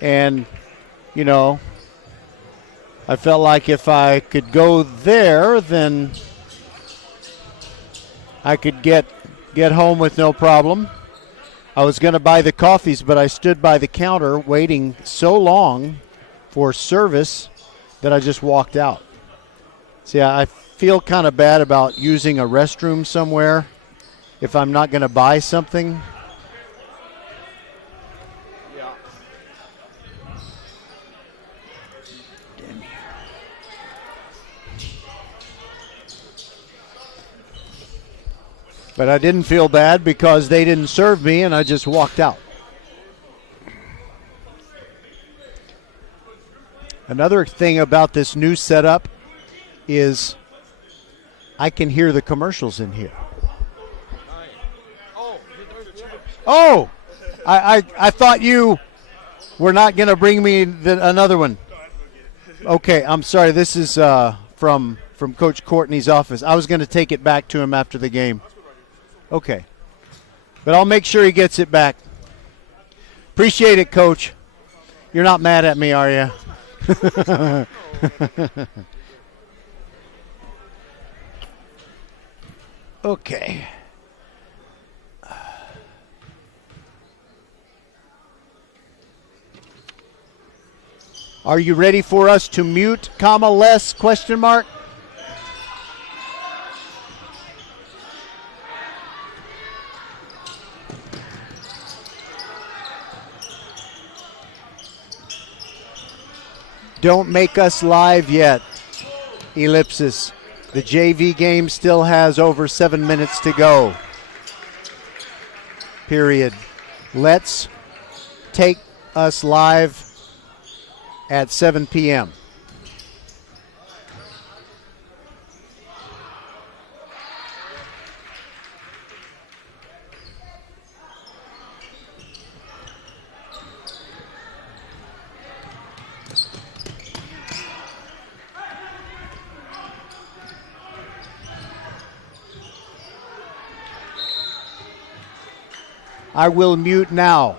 And, you know, I felt like if I could go there, then I could get home with no problem. I was going to buy the coffees, but I stood by the counter waiting so long for service that I just walked out. See, I feel kind of bad about using a restroom somewhere if I'm not going to buy something. Yeah. But I didn't feel bad because they didn't serve me and I just walked out. Another thing about this new setup is I can hear the commercials in here. Oh, I thought you were not going to bring me another one. Okay, I'm sorry. This is from Coach Courtney's office. I was going to take it back to him after the game. Okay, but I'll make sure he gets it back. Appreciate it, Coach. You're not mad at me, are you? Okay. Are you ready for us to mute, less, question mark? Don't make us live yet, ellipsis. The JV game still has over 7 minutes to go. Period. Let's take us live at 7 p.m. I will mute now.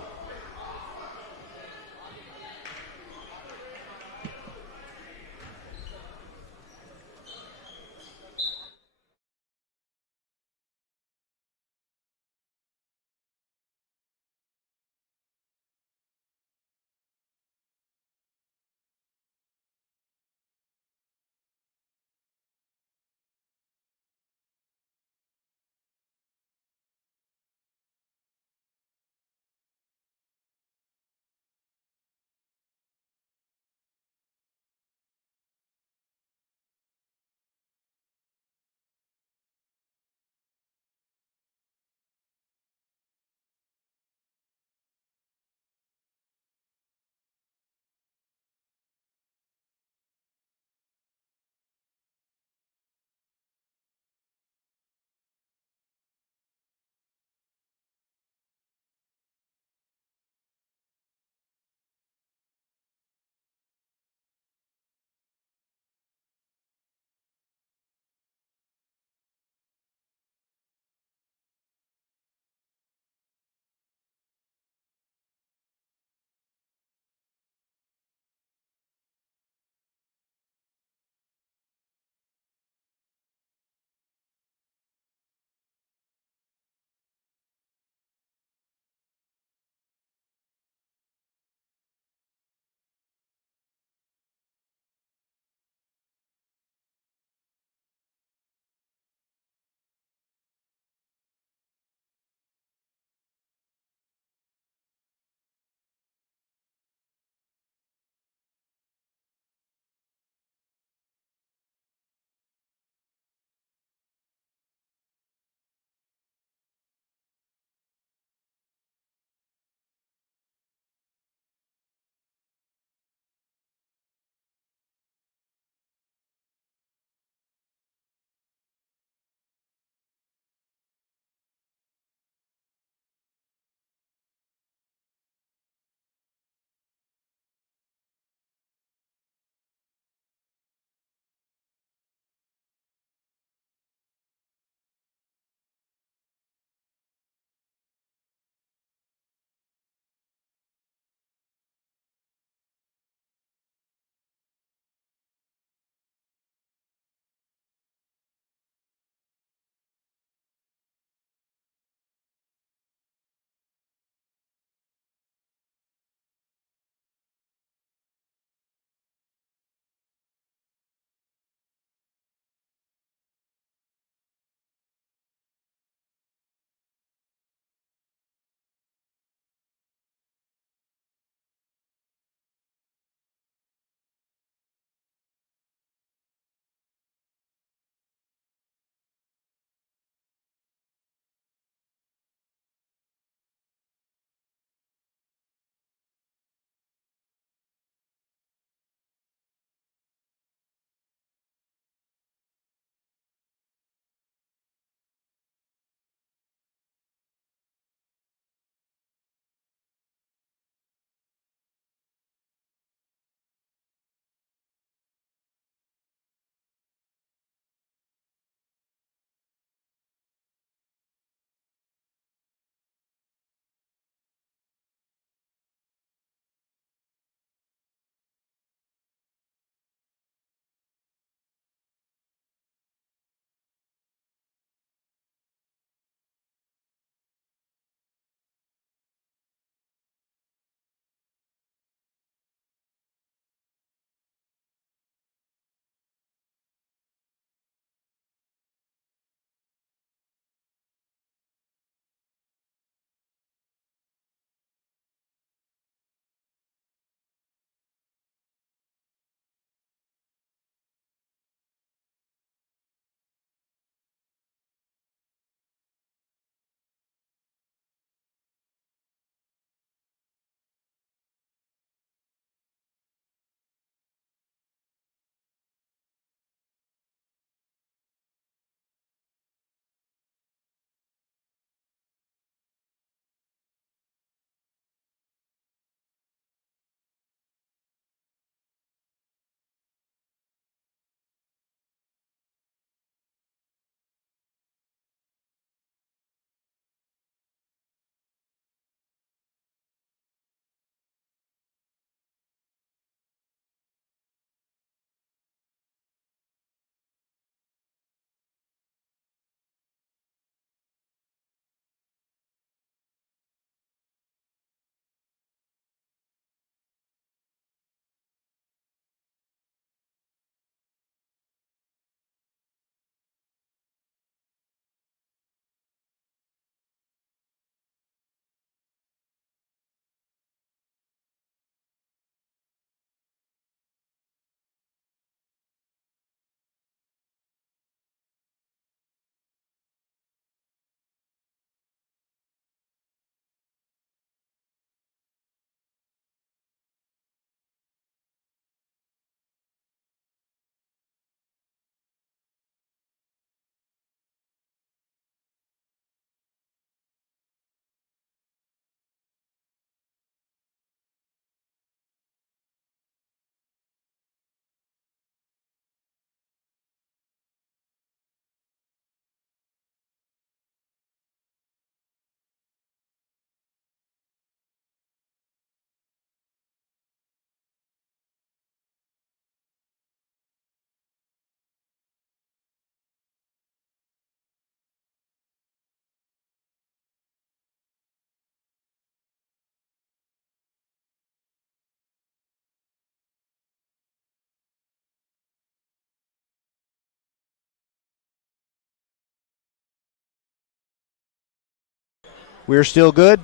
We're still good.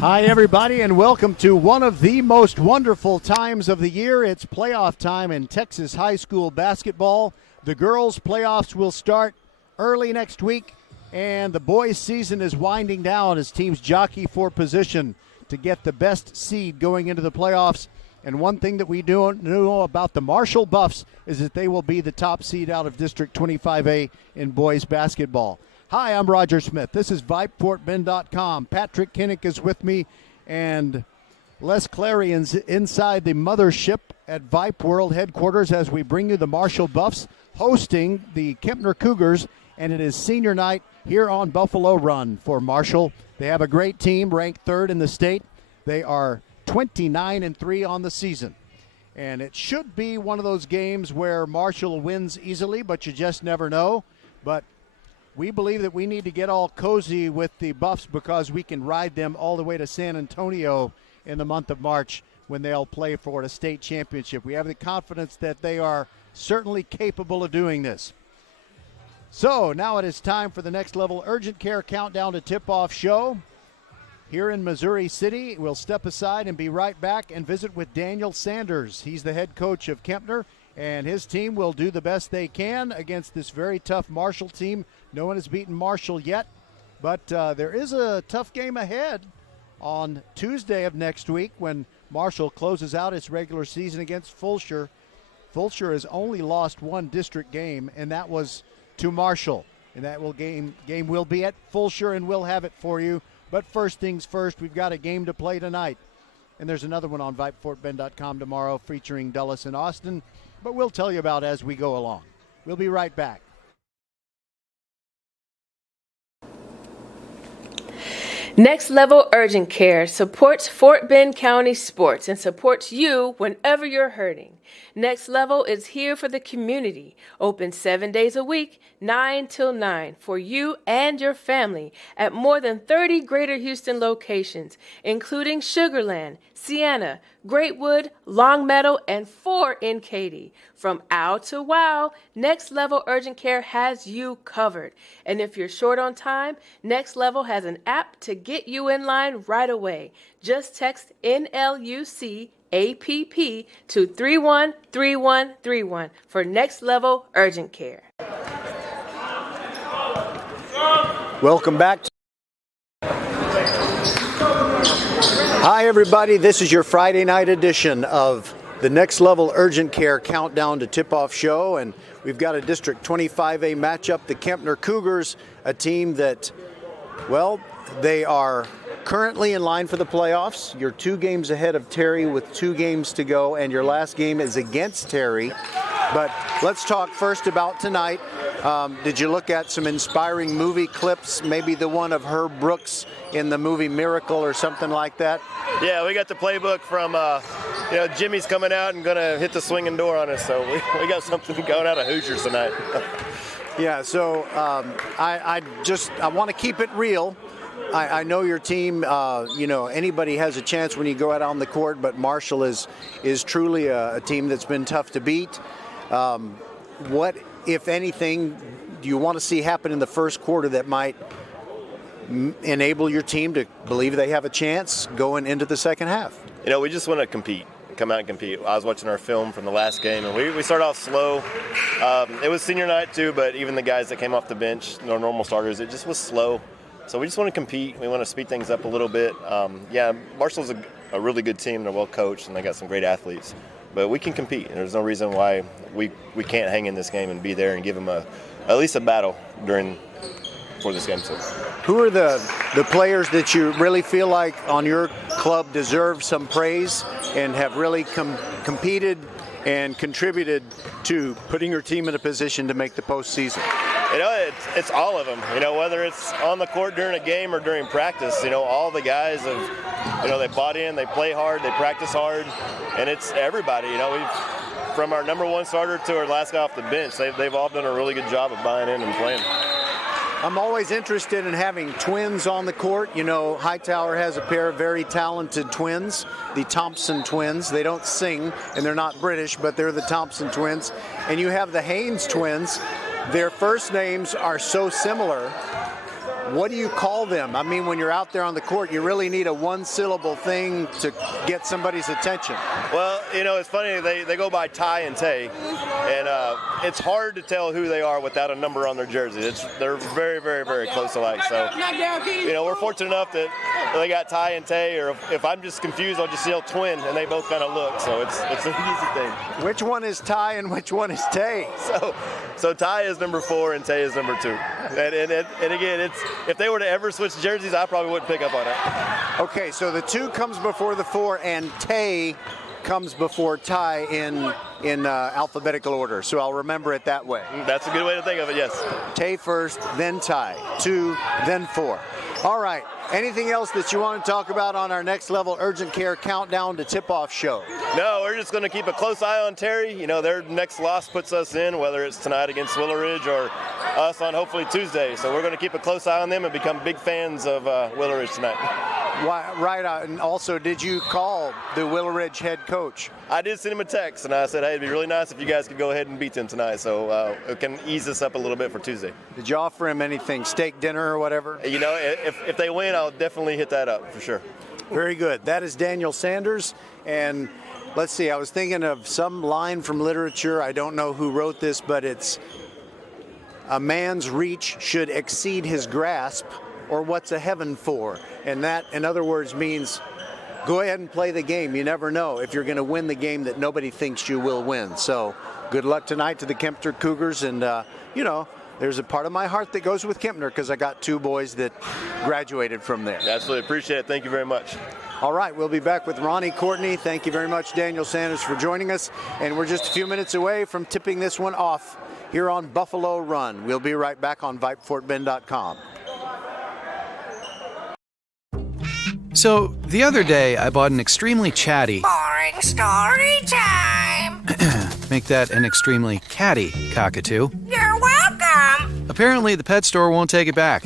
Hi, everybody, and welcome to one of the most wonderful times of the year. It's playoff time in Texas high school basketball. The girls' playoffs will start early next week, and the boys' season is winding down as teams jockey for position to get the best seed going into the playoffs. And one thing that we don't know about the Marshall Buffs is that they will be the top seed out of District 25A in boys basketball. Hi, I'm Roger Smith. This is VypeFortBend.com. Patrick Kinnick is with me, and Les Clarion's inside the mothership at Vype World headquarters as we bring you the Marshall Buffs hosting the Kempner Cougars, and it is senior night here on Buffalo Run for Marshall. They have a great team, ranked third in the state. They are 29-3 on the season, and it should be one of those games where Marshall wins easily, but you just never know. But we believe that we need to get all cozy with the Buffs because we can ride them all the way to San Antonio in the month of March when they'll play for a state championship. We have the confidence that they are certainly capable of doing this. So now it is time for the Next Level Urgent Care Countdown to Tip-Off show. Here in Missouri City, we'll step aside and be right back and visit with Daniel Sanders. He's the head coach of Kempner, and his team will do the best they can against this very tough Marshall team. No one has beaten Marshall yet, but there is a tough game ahead on Tuesday of next week when Marshall closes out its regular season against Fulshear. Fulshear has only lost one district game, and that was to Marshall. And that game will be at Fulshear, and we'll have it for you. But first things first, we've got a game to play tonight. And there's another one on VypeFortBend.com tomorrow featuring Dulles and Austin. But we'll tell you about as we go along. We'll be right back. Next Level Urgent Care supports Fort Bend County sports and supports you whenever you're hurting. Next Level is here for the community, open 7 days a week, 9 till 9, for you and your family at more than 30 Greater Houston locations, including Sugar Land, Sienna, Greatwood, Longmeadow, and 4 in Katy. From ow to wow, Next Level Urgent Care has you covered. And if you're short on time, Next Level has an app to get you in line right away. Just text NLUC APP to 313131 for Next Level Urgent Care. Welcome back. Hi, everybody. This is your Friday night edition of the Next Level Urgent Care Countdown to Tip-Off show, and we've got a District 25A matchup. The Kempner Cougars, a team that, well, they are currently in line for the playoffs. You're 2 games ahead of Terry with 2 games to go, and your last game is against Terry. But let's talk first about tonight. Did you look at some inspiring movie clips, maybe the one of Herb Brooks in the movie Miracle or something like that? Yeah, we got the playbook from, Jimmy's coming out and going to hit the swinging door on us, so we got something going out of Hoosiers tonight. Yeah, so I want to keep it real. I know your team, anybody has a chance when you go out on the court, but Marshall is truly a team that's been tough to beat. What, if anything, do you want to see happen in the first quarter that might enable your team to believe they have a chance going into the second half? We just want to compete, come out and compete. I was watching our film from the last game, and we started off slow. It was senior night too, but even the guys that came off the bench, normal starters, it just was slow. So we just want to compete. We want to speed things up a little bit. Marshall's a really good team. They're well coached, and they got some great athletes. But we can compete, and there's no reason why we can't hang in this game and be there and give them at least a battle for this game. So, who are the players that you really feel like on your club deserve some praise and have really competed and contributed to putting your team in a position to make the postseason? It's all of them. Whether it's on the court during a game or during practice, all the guys have, they bought in, they play hard, they practice hard, and it's everybody. We've, from our number one starter to our last guy off the bench, they've all done a really good job of buying in and playing. I'm always interested in having twins on the court. Hightower has a pair of very talented twins, the Thompson twins. They don't sing, and they're not British, but they're the Thompson twins. And you have the Haynes twins. Their first names are so similar what do you call them? I mean, when you're out there on the court, you really need a one-syllable thing to get somebody's attention. Well, it's funny. They go by Ty and Tay, and it's hard to tell who they are without a number on their jersey. They're very, very, very close alike. So, we're fortunate enough that they got Ty and Tay, or if I'm just confused, I'll just yell twin, and they both kind of look. So it's an easy thing. Which one is Ty and which one is Tay? So Ty is number 4 and Tay is number 2. And again, if they were to ever switch jerseys, I probably wouldn't pick up on it. Okay, so the 2 comes before the 4, and Tay comes before Ty in alphabetical order. So I'll remember it that way. That's a good way to think of it, yes. Tay first, then Ty. 2, then 4. All right. Anything else that you want to talk about on our Next Level Urgent Care Countdown to Tip-Off show? No, we're just going to keep a close eye on Terry. Their next loss puts us in, whether it's tonight against Willow Ridge or us on hopefully Tuesday. So we're going to keep a close eye on them and become big fans of Willow Ridge tonight. Right. And also, did you call the Willow Ridge head coach? I did send him a text, and I said, hey, it'd be really nice if you guys could go ahead and beat them tonight, so it can ease us up a little bit for Tuesday. Did you offer him anything, steak dinner or whatever? If they win, I'll definitely hit that up for sure. Very good. That is Daniel Sanders. And let's see, I was thinking of some line from literature. I don't know who wrote this, but it's a man's reach should exceed his grasp, or what's a heaven for? And that, in other words, means go ahead and play the game. You never know if you're going to win the game that nobody thinks you will win. So good luck tonight to the Kempner Cougars. And, there's a part of my heart that goes with Kempner because I got 2 boys that graduated from there. Absolutely. Appreciate it. Thank you very much. All right. We'll be back with Ronnie Courtney. Thank you very much, Daniel Sanders, for joining us. And we're just a few minutes away from tipping this one off here on Buffalo Run. We'll be right back on VypeFortBend.com. So, the other day, I bought an extremely chatty... Boring story time! Make that an extremely catty cockatoo. You're welcome! Apparently, the pet store won't take it back.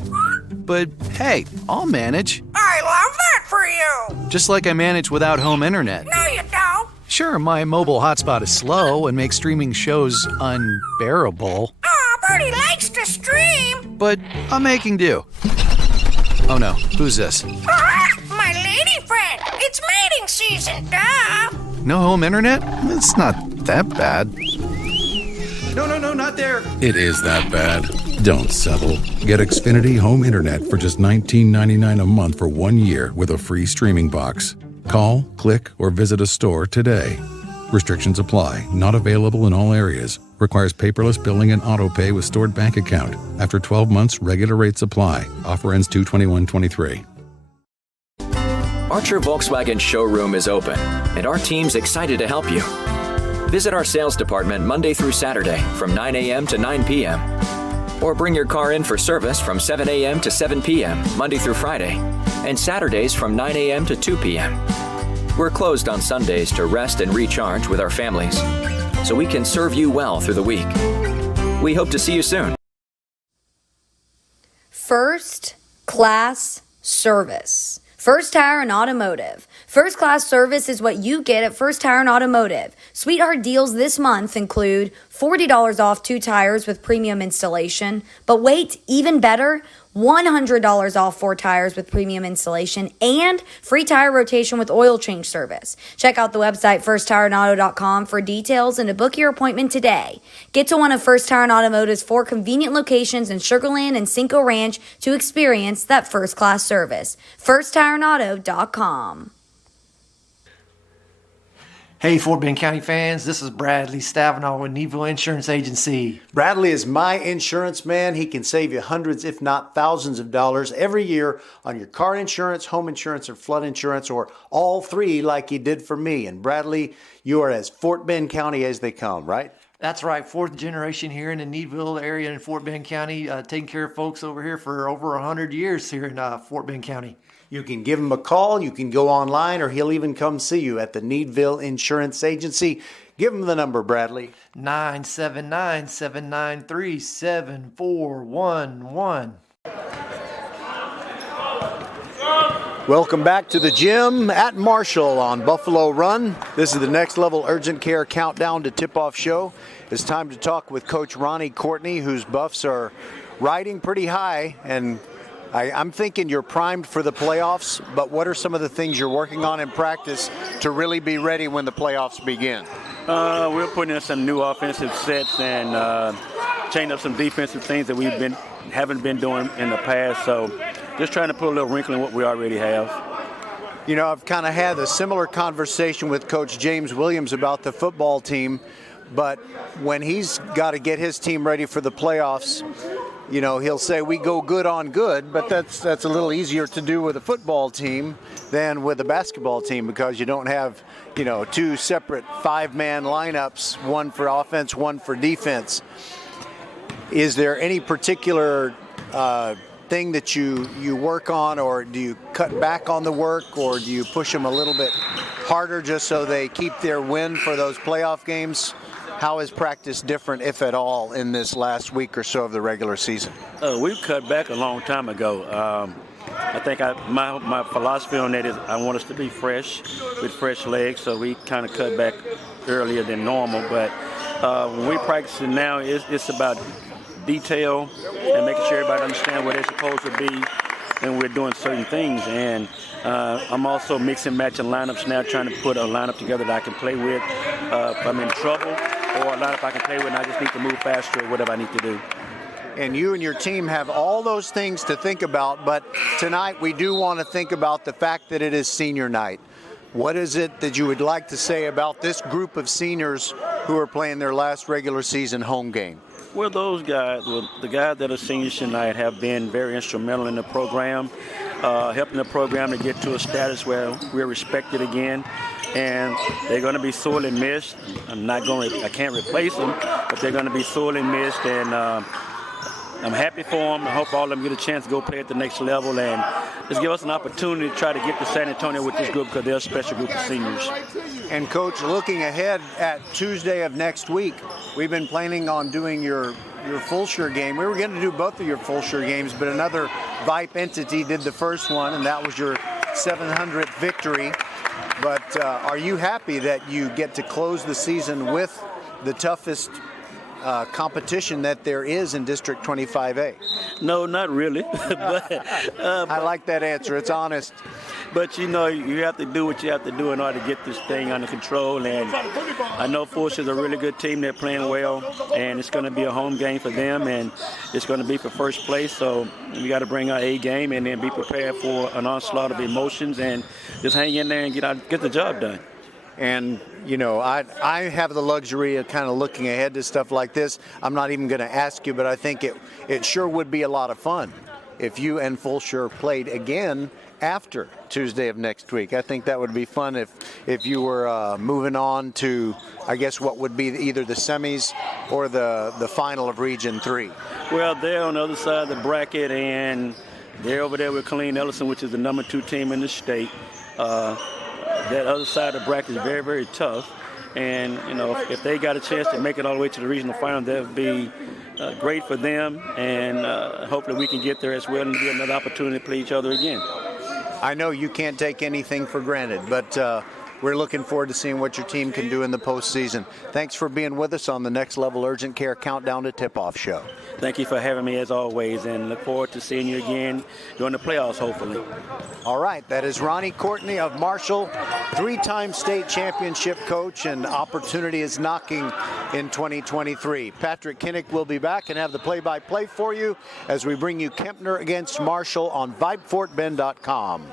But, hey, I'll manage. I love that for you! Just like I manage without home internet. No, you don't! Sure, my mobile hotspot is slow and makes streaming shows unbearable. Aw, Bertie likes to stream! But I'm making do. Oh no, who's this? My lady friend! It's mating season, duh! No home internet? It's not that bad. No, not there. It is that bad. Don't settle. Get Xfinity Home Internet for just $19.99 a month for 1 year with a free streaming box. Call, click, or visit a store today. Restrictions apply. Not available in all areas. Requires paperless billing and auto-pay with stored bank account. After 12 months, regular rates apply. Offer ends 2/21/23. Archer Volkswagen showroom is open, and our team's excited to help you. Visit our sales department Monday through Saturday from 9 a.m. to 9 p.m. Or bring your car in for service from 7 a.m. to 7 p.m. Monday through Friday, and Saturdays from 9 a.m. to 2 p.m. We're closed on Sundays to rest and recharge with our families, so we can serve you well through the week. We hope to see you soon. First class service. First Tire and Automotive. First class service is what you get at First Tire and Automotive. Sweetheart deals this month include $40 off 2 tires with premium installation. But wait, even better, $100 off 4 tires with premium installation and free tire rotation with oil change service. Check out the website firsttireandauto.com for details and to book your appointment today. Get to one of First Tire and Automotive's 4 convenient locations in Sugarland and Cinco Ranch to experience that first class service. firsttireandauto.com. Hey, Fort Bend County fans, this is Bradley Stavanaugh with Needville Insurance Agency. Bradley is my insurance man. He can save you hundreds, if not thousands of dollars every year on your car insurance, home insurance, or flood insurance, or all 3 like he did for me. And Bradley, you are as Fort Bend County as they come, right? That's right, 4th generation here in the Needville area in Fort Bend County, taking care of folks over here for over 100 years here in Fort Bend County. You can give him a call, you can go online, or he'll even come see you at the Needville Insurance Agency. Give him the number, Bradley. 979-793-7411. Welcome back to the gym at Marshall on Buffalo Run. This is the Next Level Urgent Care Countdown to Tip-Off show. It's time to talk with Coach Ronnie Courtney, whose Buffs are riding pretty high, and I'm thinking you're primed for the playoffs, but what are some of the things you're working on in practice to really be ready when the playoffs begin? We're putting in some new offensive sets and changing up some defensive things that haven't been doing in the past. So just trying to put a little wrinkle in what we already have. You know, I've kind of had a similar conversation with Coach James Williams about the football team, but when he's got to get his team ready for the playoffs, you know, he'll say we go good on good, but that's a little easier to do with a football team than with a basketball team because you don't have, you know, two separate five-man lineups, one for offense, one for defense. Is there any particular thing that you work on, or do you cut back on the work, or do you push them a little bit harder just so they keep their win for those playoff games? How is practice different, if at all, in this last week or so of the regular season? We've cut back a long time ago. I think my philosophy on that is I want us to be fresh, with fresh legs, so we kind of cut back earlier than normal. But when we practice it now, it's about detail and making sure everybody understands what they're supposed to be and we're doing certain things. And I'm also mixing matching lineups now, trying to put a lineup together that I can play with if I'm in trouble, or a lineup I can play with and I just need to move faster or whatever I need to do. And you and your team have all those things to think about, but tonight we do want to think about the fact that it is senior night. What is it that you would like to say about this group of seniors who are playing their last regular season home game? Well, those guys, the guys that are seniors tonight have been very instrumental in the program, helping the program to get to a status where we're respected again. And they're going to be sorely missed. I can't replace them, but they're going to be sorely missed. And I'm happy for them. I hope all of them get a chance to go play at the next level and just give us an opportunity to try to get to San Antonio with this group because they're a special group of seniors. And Coach, looking ahead at Tuesday of next week, we've been planning on doing your Fulshire game. We were going to do both of your Fulshire games, but another Vype entity did the first one, and that was your 700th victory. But are you happy that you get to close the season with the toughest competition that there is in District 25A? No, not really. I like that answer. It's honest. But, you know, you have to do what you have to do in order to get this thing under control. And I know Force is a really good team. They're playing well. And it's going to be a home game for them. And it's going to be for first place. So we got to bring our A game and then be prepared for an onslaught of emotions and just hang in there and get the job done. And, you know, I have the luxury of kind of looking ahead to stuff like this. I'm not even going to ask you, but I think it sure would be a lot of fun if you and Fulshire played again after Tuesday of next week. I think that would be fun if you were moving on to, I guess, what would be either the semis or the final of Region 3. Well, they're on the other side of the bracket, and they're over there with Colleen Ellison, which is the number 2 team in the state. That other side of the bracket is very, very tough. And, you know, if they got a chance to make it all the way to the regional final, that would be great for them. And hopefully we can get there as well and get another opportunity to play each other again. I know you can't take anything for granted, but we're looking forward to seeing what your team can do in the postseason. Thanks for being with us on the Next Level Urgent Care Countdown to Tip-Off show. Thank you for having me as always, and look forward to seeing you again during the playoffs, hopefully. All right, that is Ronnie Courtney of Marshall, 3-time state championship coach, and opportunity is knocking in 2023. Patrick Kinnick will be back and have the play-by-play for you as we bring you Kempner against Marshall on VypeFortBend.com.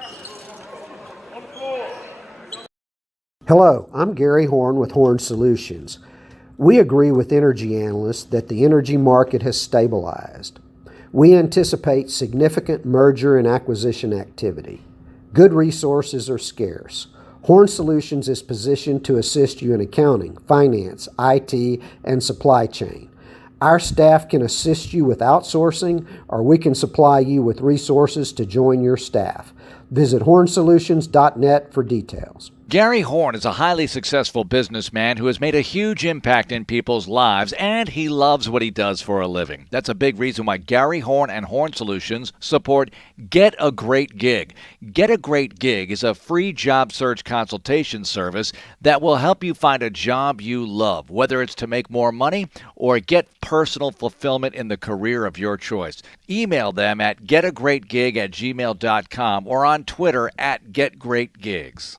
Hello, I'm Gary Horn with Horn Solutions. We agree with energy analysts that the energy market has stabilized. We anticipate significant merger and acquisition activity. Good resources are scarce. Horn Solutions is positioned to assist you in accounting, finance, IT, and supply chain. Our staff can assist you with outsourcing, or we can supply you with resources to join your staff. Visit hornsolutions.net for details. Gary Horn is a highly successful businessman who has made a huge impact in people's lives, and he loves what he does for a living. That's a big reason why Gary Horn and Horn Solutions support Get a Great Gig. Get a Great Gig is a free job search consultation service that will help you find a job you love, whether it's to make more money or get personal fulfillment in the career of your choice. Email them at getagreatgig@gmail.com or on Twitter at getgreatgigs.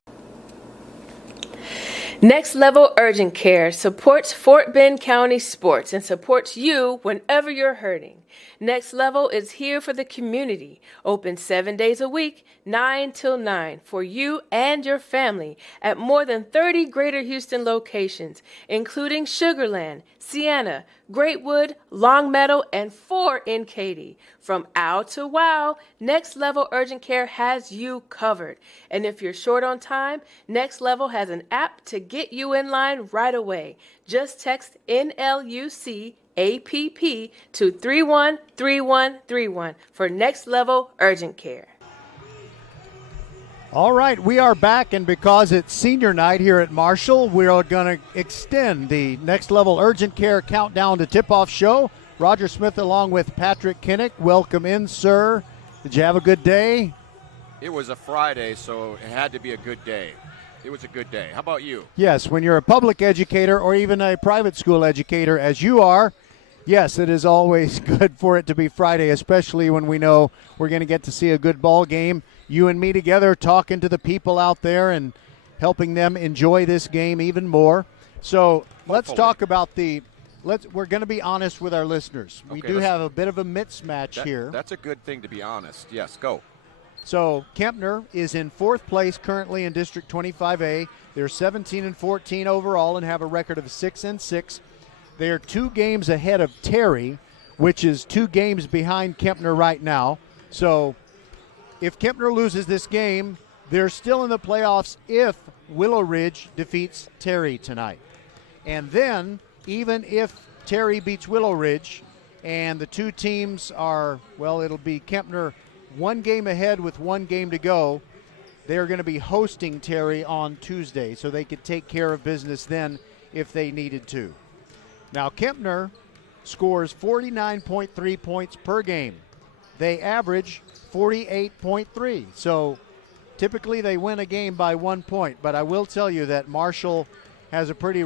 Next Level Urgent Care supports Fort Bend County sports and supports you whenever you're hurting. Next Level is here for the community, open 7 days a week, 9 till 9, for you and your family at more than 30 Greater Houston locations, including Sugarland, Sienna, Greatwood, Long Meadow, and 4 in Katy. From ow to wow, Next Level Urgent Care has you covered. And if you're short on time, Next Level has an app to get you in line right away. Just text NLUC APP to 313131 for Next Level Urgent Care. All right, we are back, and because it's senior night here at Marshall, we're going to extend the Next Level Urgent Care Countdown to Tip-Off show. Roger Smith along with Patrick Kinnick. Welcome in, sir. Did you have a good day? It was a Friday, so it had to be a good day. It was a good day. How about you? Yes, when you're a public educator or even a private school educator, as you are, yes, it is always good for it to be Friday, especially when we know we're going to get to see a good ball game. You and me together talking to the people out there and helping them enjoy this game even more. So let's talk about we're going to be honest with our listeners. We do have a bit of a mismatch here. That's a good thing, to be honest. Yes, go. So Kempner is in 4th place currently in District 25A. They're 17-14 overall and have a record of 6-6. They are 2 games ahead of Terry, which is 2 games behind Kempner right now. So if Kempner loses this game, they're still in the playoffs if Willow Ridge defeats Terry tonight. And then even if Terry beats Willow Ridge and the 2 teams are, well, it'll be Kempner 1 game ahead with 1 game to go. They're going to be hosting Terry on Tuesday, so they could take care of business then if they needed to. Now, Kempner scores 49.3 points per game. They average 48.3. So typically they win a game by 1 point, but I will tell you that Marshall has a pretty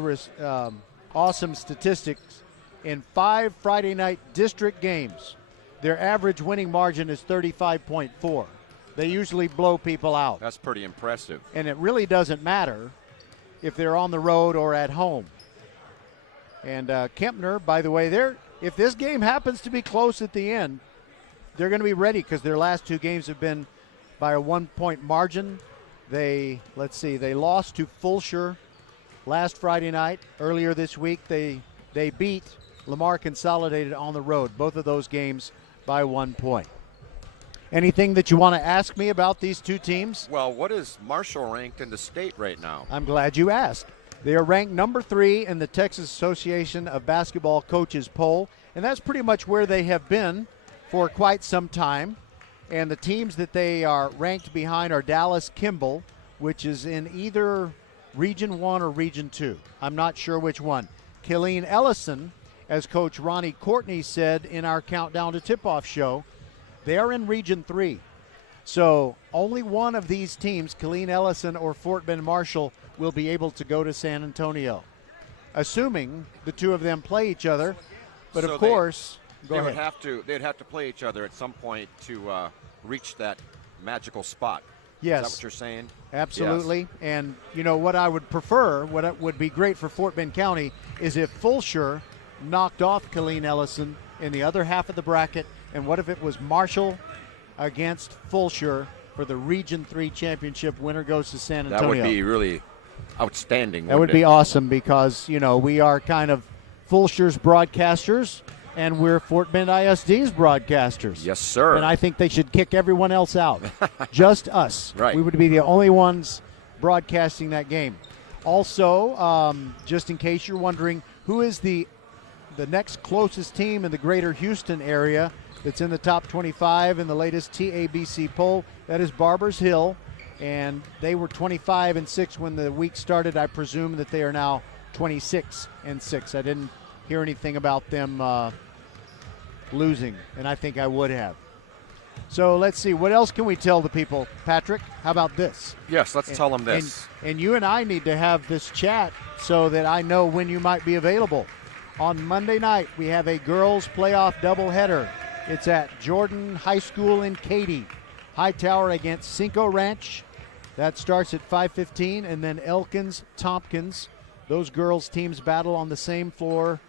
awesome statistics. In 5 Friday night district games, their average winning margin is 35.4. They usually blow people out. That's pretty impressive. And it really doesn't matter if they're on the road or at home. And Kempner, by the way, if this game happens to be close at the end, they're going to be ready because their last 2 games have been by a 1-point margin. They lost to Fulshire last Friday night. Earlier this week, they beat Lamar Consolidated on the road. Both of those games by 1 point. Anything that you want to ask me about these 2 teams? Well, what is Marshall ranked in the state right now? I'm glad you asked. They are ranked number 3 in the Texas Association of Basketball Coaches poll, and that's pretty much where they have been for quite some time. And the teams that they are ranked behind are Dallas Kimball, which is in either Region 1 or Region 2. I'm not sure which one. Killeen Ellison, as Coach Ronnie Courtney said in our Countdown to Tip-Off show, they are in Region 3. So only one of these teams, Killeen Ellison or Fort Bend Marshall, will be able to go to San Antonio, assuming the 2 of them play each other. But so of course, they'd have to play each other at some point to reach that magical spot. Yes. Is that what you're saying? Absolutely. Yes. And, what I would prefer, what would be great for Fort Bend County, is if Fulshire knocked off Killeen Ellison in the other half of the bracket, and what if it was Marshall against Fulshire for the Region 3 championship? Winner goes to San Antonio. That would be really outstanding. That would be awesome because, we are kind of Fulshire's broadcasters, and we're Fort Bend ISD's broadcasters. Yes, sir. And I think they should kick everyone else out. Just us. Right. We would be the only ones broadcasting that game. Also, just in case you're wondering, who is the next closest team in the greater Houston area that's in the top 25 in the latest TABC poll? That is Barbers Hill. and they were 25-6 when the week started. I presume that they are now 26-6. I didn't hear anything about them losing, and I think I would have. So let's see. What else can we tell the people, Patrick? How about this? Yes, let's tell them this. And you and I need to have this chat so that I know when you might be available. On Monday night, we have a girls' playoff doubleheader. It's at Jordan High School in Katy. Hightower against Cinco Ranch. That starts at 5:15, and then Elkins-Tompkins. Those girls' teams battle on the same floor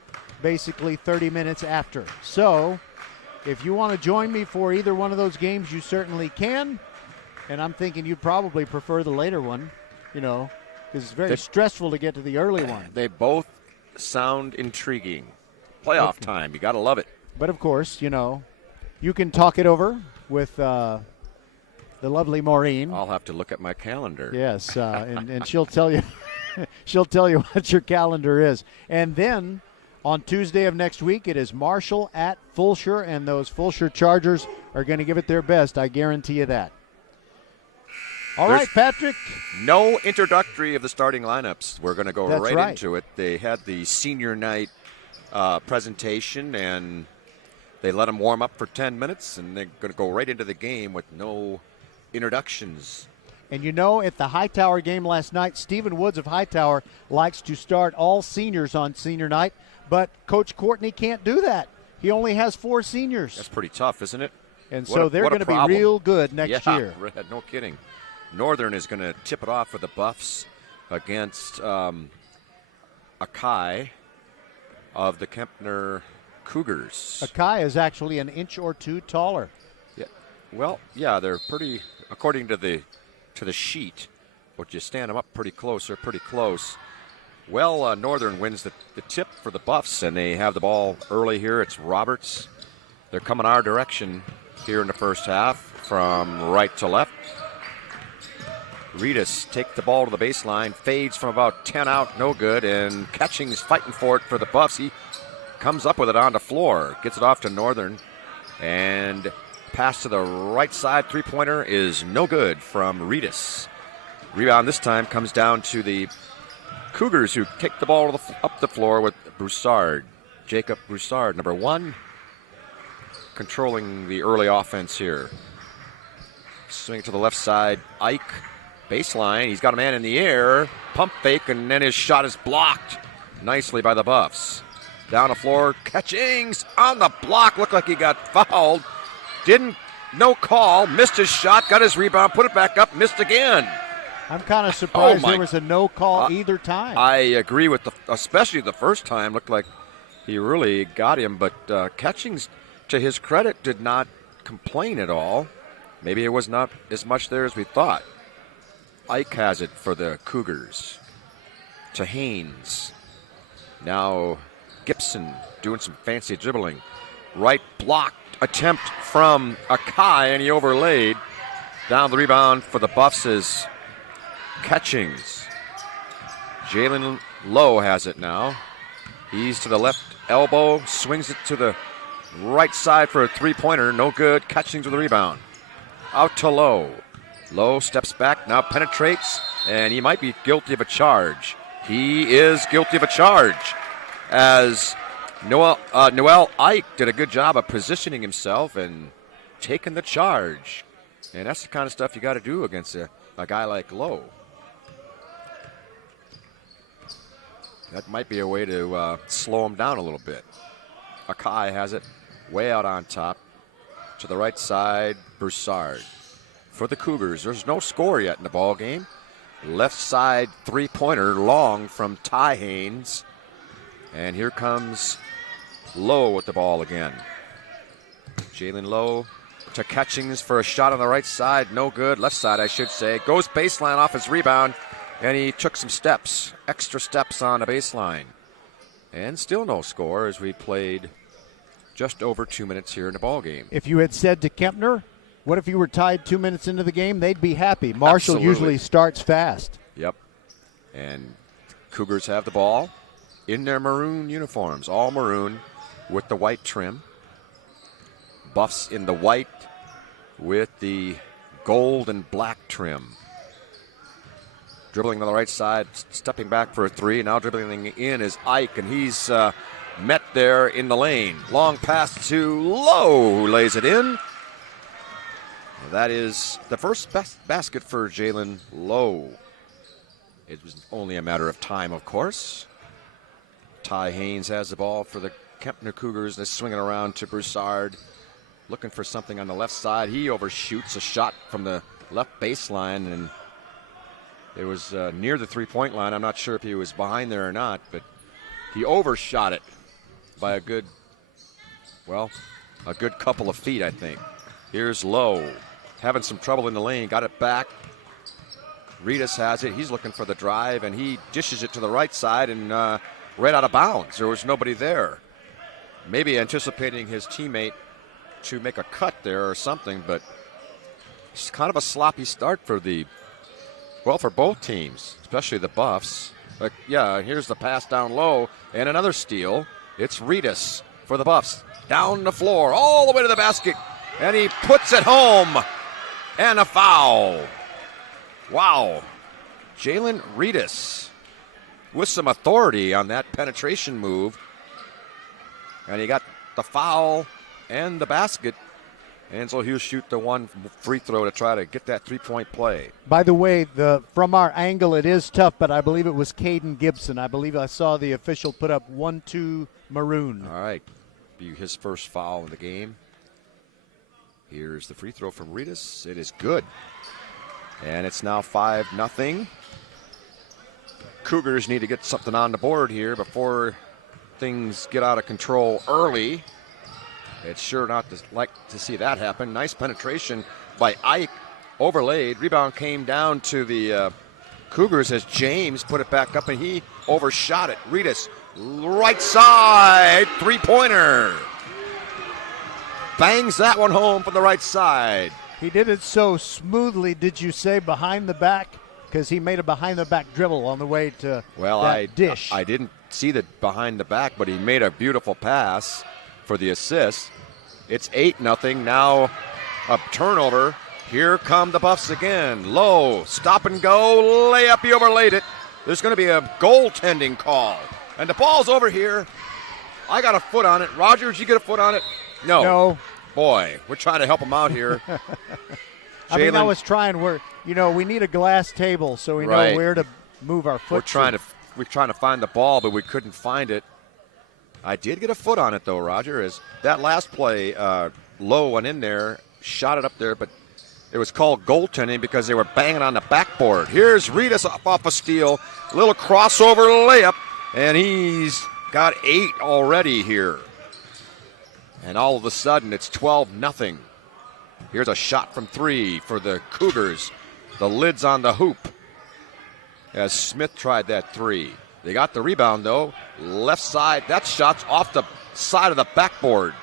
basically 30 minutes after. So if you want to join me for either one of those games, you certainly can. And I'm thinking you'd probably prefer the later one, because it's very stressful to get to the early one. They both sound intriguing. Playoff time. You got to love it. But, of course, you can talk it over with the lovely Maureen. I'll have to look at my calendar. Yes, and she'll tell you she'll tell you what your calendar is. And then on Tuesday of next week, it is Marshall at Fulshire, and those Fulshire Chargers are going to give it their best. I guarantee you that. All right, Patrick. No introductory of the starting lineups. We're going to go right into it. They had the senior night presentation, and they let them warm up for 10 minutes, and they're going to go right into the game with no introductions. And at the Hightower game last night, Stephen Woods of Hightower likes to start all seniors on senior night, but Coach Courtney can't do that. He only has 4 seniors. That's pretty tough, isn't it? And so they're going to be real good next year. Yeah, no kidding. Northern is going to tip it off for the Buffs against Akai of the Kempner Cougars. Akai is actually an inch or two taller. Yeah. Well, yeah, they're pretty, according to the sheet, but you stand them up pretty close. They're pretty close. Well, Northern wins the tip for the Buffs, and they have the ball early here. It's Roberts. They're coming our direction here in the first half from right to left. Reedus take the ball to the baseline, fades from about 10 out, no good, and Catching's fighting for it for the Buffs. He comes up with it on the floor, gets it off to Northern, and pass to the right side three-pointer is no good from Reedus. Rebound this time comes down to the Cougars, who take the ball up the floor with Broussard. Jacob Broussard, number 1, controlling the early offense here. Swing to the left side, Ike. Baseline, he's got a man in the air, pump fake, and then his shot is blocked nicely by the Buffs. Down the floor, Catchings on the block, looked like he got fouled. No call, missed his shot, got his rebound, put it back up, missed again. I'm kind of surprised there was a no call either time. I agree with especially the first time, looked like he really got him, but Catchings, to his credit, did not complain at all. Maybe it was not as much there as we thought. Ike has it for the Cougars. To Haynes. Now Gibson doing some fancy dribbling. Right blocked attempt from Akai, and he overlaid. Down the rebound for the Buffs is Catchings. Jalen Lowe has it now. He's to the left elbow, swings it to the right side for a three-pointer. No good. Catchings with the rebound. Out to Lowe. Lowe steps back, now penetrates, and he might be guilty of a charge. He is guilty of a charge, as Noel Ike did a good job of positioning himself and taking the charge. And that's the kind of stuff you got to do against a guy like Lowe. That might be a way to slow him down a little bit. Akai has it way out on top. To the right side, Broussard. For the Cougars, there's no score yet in the ball game. Left side three-pointer long from Ty Haynes. And here comes Lowe with the ball again. Jalen Lowe to Catchings for a shot on the right side. No good. Left side, I should say. Goes baseline off his rebound. And he took some steps, extra steps on the baseline. And still no score as we played just over 2 minutes here in the ball game. If you had said to Kempner, what if you were tied 2 minutes into the game? They'd be happy. Marshall usually starts fast. Yep. And Cougars have the ball in their maroon uniforms, all maroon with the white trim. Buffs in the white with the gold and black trim. Dribbling on the right side, stepping back for a three. Now dribbling in is Ike, and he's met there in the lane. Long pass to Lowe, who lays it in. That is the first basket for Jalen Lowe. It was only a matter of time, of course. Ty Haynes has the ball for the Kempner Cougars. They're swinging around to Broussard, looking for something on the left side. He overshoots a shot from the left baseline, and it was near the three-point line. I'm not sure if he was behind there or not, but he overshot it by a good couple of feet, I think. Here's Lowe, having some trouble in the lane, got it back. Ritas has it. He's looking for the drive, and he dishes it to the right side and right out of bounds. There was nobody there. Maybe anticipating his teammate to make a cut there or something, but it's kind of a sloppy start for for both teams, especially the Buffs. Here's the pass down low, and another steal. It's Ritas for the Buffs. Down the floor, all the way to the basket, and he puts it home. And a foul. Wow. Jalen Ritas with some authority on that penetration move. And he got the foul and the basket. And so he'll shoot the one free throw to try to get that three-point play. By the way, from our angle, it is tough, but I believe it was Caden Gibson. I believe I saw the official put up 1-2 maroon. All right. Be his first foul in the game. Here's the free throw from Ritas. It is good. And it's now 5-0. Cougars need to get something on the board here before things get out of control early. It's sure not like to see that happen. Nice penetration by Ike. Overlaid. Rebound came down to the Cougars as James put it back up, and he overshot it. Ritas, right side, three-pointer. Bangs that one home from the right side. He did it so smoothly, did you say, behind the back? Because he made a behind-the-back dribble on the way to dish. I didn't see the behind the back, but he made a beautiful pass for the assist. It's 8-0. Now a turnover. Here come the Buffs again. Low, stop and go, layup, he overlaid it. There's going to be a goaltending call. And the ball's over here. I got a foot on it. Roger, did you get a foot on it? No. Boy, we're trying to help him out here. I was trying. We need a glass table so we know where to move our foot. We're trying to find the ball, but we couldn't find it. I did get a foot on it though, Roger. As that last play, Lowe went in there, shot it up there, but it was called goaltending because they were banging on the backboard. Here's Ritas off a steal, little crossover layup, and he's got 8 already here. And all of a sudden, it's 12-0. Here's a shot from 3 for the Cougars. The lid's on the hoop as Smith tried that 3. They got the rebound, though. Left side, that shot's off the side of the backboard.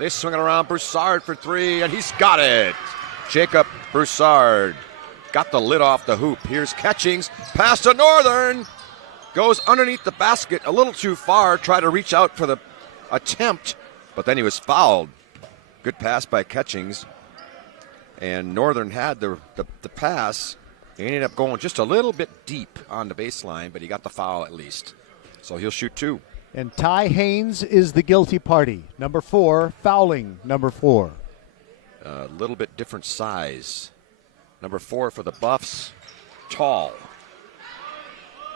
They swing it around. Broussard for 3, and he's got it. Jacob Broussard got the lid off the hoop. Here's Catchings. Pass to Northern. Goes underneath the basket a little too far. Tried to reach out for the attempt, but then he was fouled. Good pass by Catchings. And Northern had the pass. He ended up going just a little bit deep on the baseline, but he got the foul at least. So he'll shoot 2. And Ty Haynes is the guilty party. Number 4, fouling number 4. A little bit different size. Number 4 for the Buffs, tall.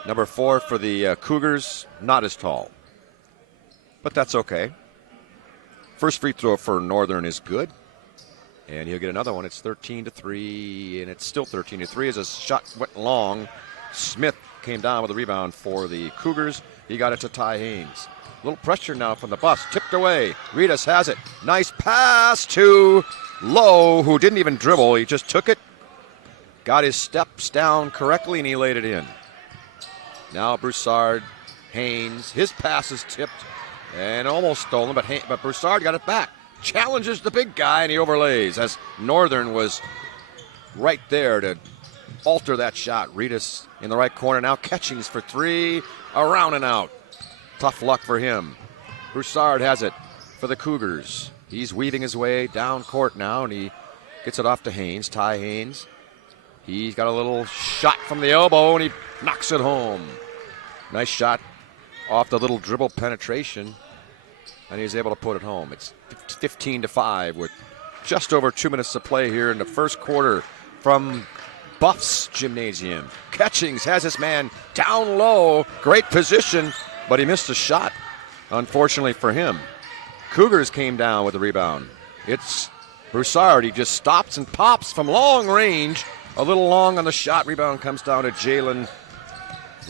Number 4 for the Cougars, not as tall. But that's okay. First free throw for Northern is good. And he'll get another one. It's 13-3, and it's still 13-3 as a shot went long. Smith came down with a rebound for the Cougars. He got it to Ty Haynes. A little pressure now from the Buffs. Tipped away. Ritas has it. Nice pass to Lowe, who didn't even dribble. He just took it, got his steps down correctly, and he laid it in. Now Broussard, Haynes. His pass is tipped and almost stolen, but Broussard got it back. Challenges the big guy, and he overlays as Northern was right there to alter that shot. Ritas in the right corner now. Catchings for 3. Around and out. Tough luck for him. Broussard has it for the Cougars. He's weaving his way down court now, and he gets it off to Haynes. Ty Haynes. He's got a little shot from the elbow, and he knocks it home. Nice shot off the little dribble penetration, and he's able to put it home. It's 15-5 with just over 2 minutes to play here in the first quarter from Buffs Gymnasium. Catchings has his man down low. Great position, but he missed a shot, unfortunately for him. Cougars came down with the rebound. It's Broussard. He just stops and pops from long range. A little long on the shot. Rebound comes down to Jalen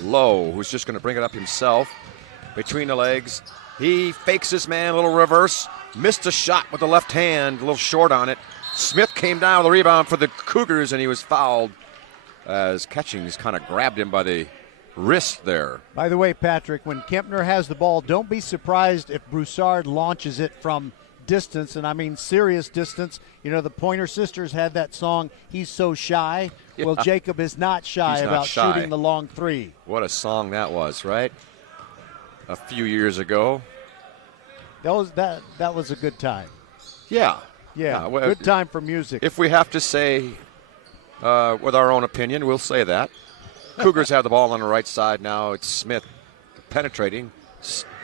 Lowe, who's just going to bring it up himself. Between the legs. He fakes his man, a little reverse. Missed a shot with the left hand, a little short on it. Smith came down with the rebound for the Cougars, and he was fouled as Catchings kind of grabbed him by the wrist there. By the way, Patrick, when Kempner has the ball, don't be surprised if Broussard launches it from distance, and I mean serious distance. You know, the Pointer Sisters had that song, He's So Shy. Yeah. Well, Jacob is not shy about shooting the long three. What a song that was, right? A few years ago. That was a good time. Yeah. Yeah, good time for music. If we have to say with our own opinion, we'll say that. Cougars have the ball on the right side now. It's Smith penetrating.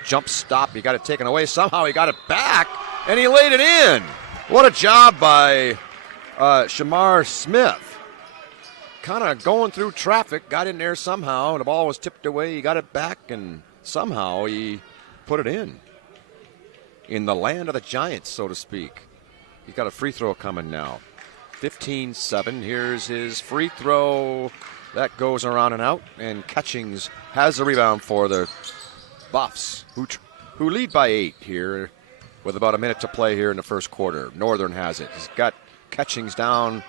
Jump stop. He got it taken away. Somehow he got it back, and he laid it in. What a job by Shamar Smith. Kind of going through traffic, got in there somehow, and the ball was tipped away. He got it back, and somehow he put it in the land of the Giants, so to speak. He's got a free throw coming now. 15-7. Here's his free throw. That goes around and out, and Catchings has the rebound for the Buffs, who lead by 8 here with about a minute to play here in the first quarter. Northern has it. He's got Catchings down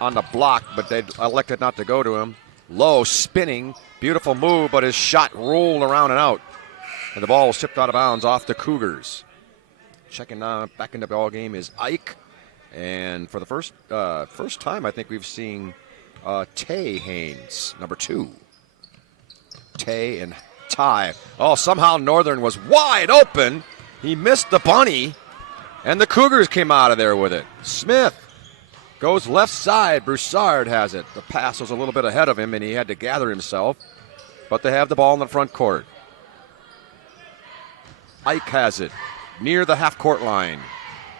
on the block, but they elected not to go to him. Low spinning, beautiful move, but his shot rolled around and out, and the ball was tipped out of bounds off the Cougars. Checking back in the ball game is Ike, and for the first time, I think we've seen Tay Haynes, number 2. Tay and Ty. Oh, somehow Northern was wide open. He missed the bunny, and the Cougars came out of there with it. Smith goes left side. Broussard has it. The pass was a little bit ahead of him, and he had to gather himself, but they have the ball in the front court. Ike has it near the half-court line.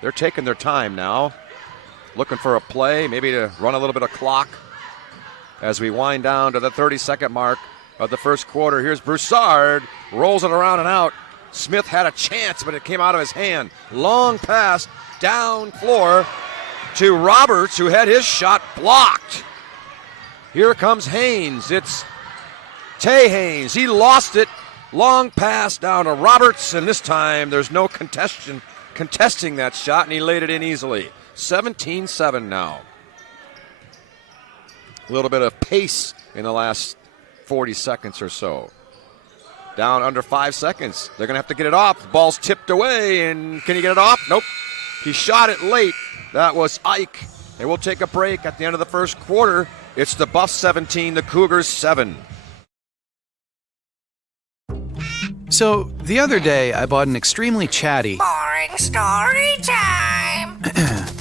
They're taking their time now, looking for a play, maybe to run a little bit of clock as we wind down to the 30-second mark of the first quarter. Here's Broussard, rolls it around and out. Smith had a chance, but it came out of his hand. Long pass down floor to Roberts, who had his shot blocked. Here comes Haynes. It's Tay Haynes. He lost it. Long pass down to Roberts, and this time there's no contesting that shot, and he laid it in easily. 17-7 now. A little bit of pace in the last 40 seconds or so. Down under 5 seconds. They're going to have to get it off. The ball's tipped away, and can he get it off? Nope. He shot it late. That was Ike. And we'll take a break at the end of the first quarter. It's the Buffs 17, the Cougars 7. So, the other day, I bought an extremely chatty... Boring story time.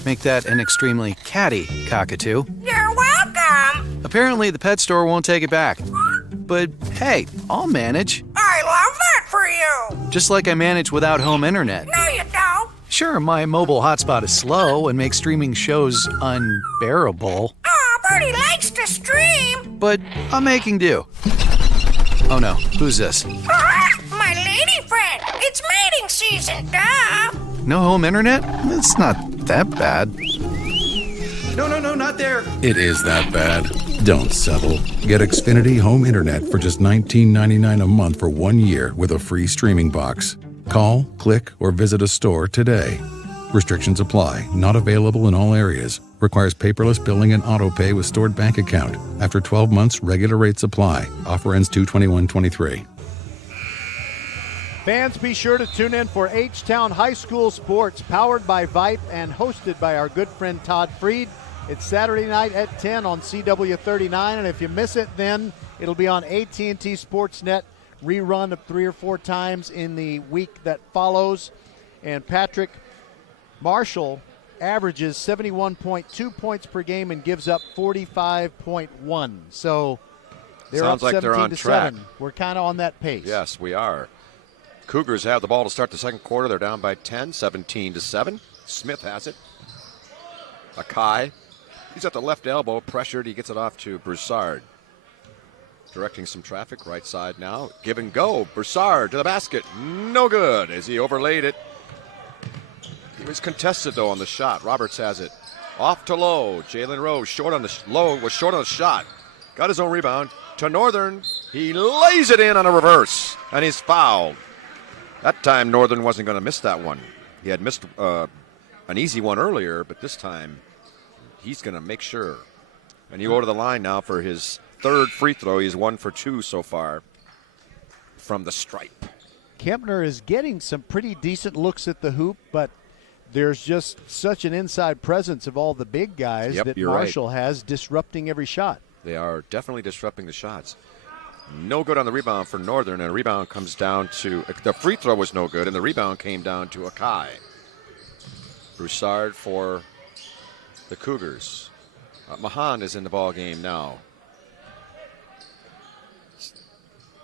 Make that an extremely catty cockatoo. You're welcome. Apparently, the pet store won't take it back. But, hey, I'll manage. I love that for you. Just like I manage without home internet. No, you don't. Sure, my mobile hotspot is slow and makes streaming shows unbearable. Aw, Bertie likes to stream. But I'm making do. Oh no, who's this? My lady friend. It's mating season, duh. No home internet? It's not that bad. No, not there. It is that bad. Don't settle. Get Xfinity Home Internet for just $19.99 a month for 1 year with a free streaming box. Call, click, or visit a store today. Restrictions apply. Not available in all areas. Requires paperless billing and auto pay with stored bank account. After 12 months, regular rates apply. Offer ends 2/21/23. Fans, be sure to tune in for H-Town High School Sports, powered by Vype and hosted by our good friend Todd Freed. It's Saturday night at 10 on CW39, and if you miss it, then it'll be on AT&T Sportsnet, rerun of 3 or 4 times in the week that follows. And Patrick Marshall averages 71.2 points per game and gives up 45.1. So they're Sounds up like they're 17 on to track. 7. We're kind of on that pace. Yes, we are. Cougars have the ball to start the second quarter. They're down by 10, 17 to 7. Smith has it. Akai. He's at the left elbow, pressured. He gets it off to Broussard. Directing some traffic, right side now. Give and go. Broussard to the basket. No good as he overlaid it. He was contested, though, on the shot. Roberts has it. Off to Lowe. Jalen Rose Lowe was short on the shot. Got his own rebound. To Northern. He lays it in on a reverse, and he's fouled. That time, Northern wasn't going to miss that one. He had missed an easy one earlier, but this time he's going to make sure. And he'll go to the line now for his third free throw. He's 1 for 2 so far from the stripe. Kempner is getting some pretty decent looks at the hoop, but there's just such an inside presence of all the big guys that Marshall has disrupting every shot. They are definitely disrupting the shots. No good on the rebound for Northern, and a rebound comes down to – the free throw was no good, and the rebound came down to Akai. Broussard for the Cougars. Mahan is in the ball game now.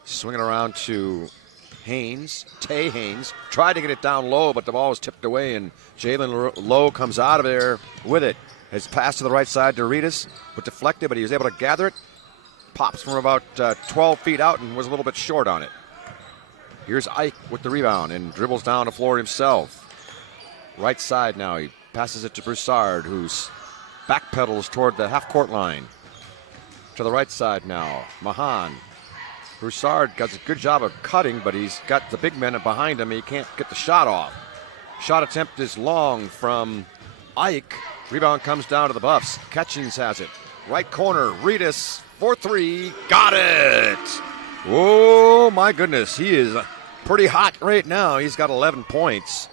Swinging around to Haynes. Tay Haynes tried to get it down low, but the ball was tipped away, and Jalen Lowe comes out of there with it. His pass to the right side to Reedus, but deflected, but he was able to gather it. Pops from about 12 feet out and was a little bit short on it. Here's Ike with the rebound and dribbles down the floor himself. Right side now, he passes it to Broussard, who's backpedals toward the half-court line. To the right side now, Mahan. Broussard does a good job of cutting, but he's got the big men behind him. He can't get the shot off. Shot attempt is long from Ike. Rebound comes down to the Buffs. Catchings has it. Right corner, Reedus for 3. Got it! Oh, my goodness. He is pretty hot right now. He's got 11 points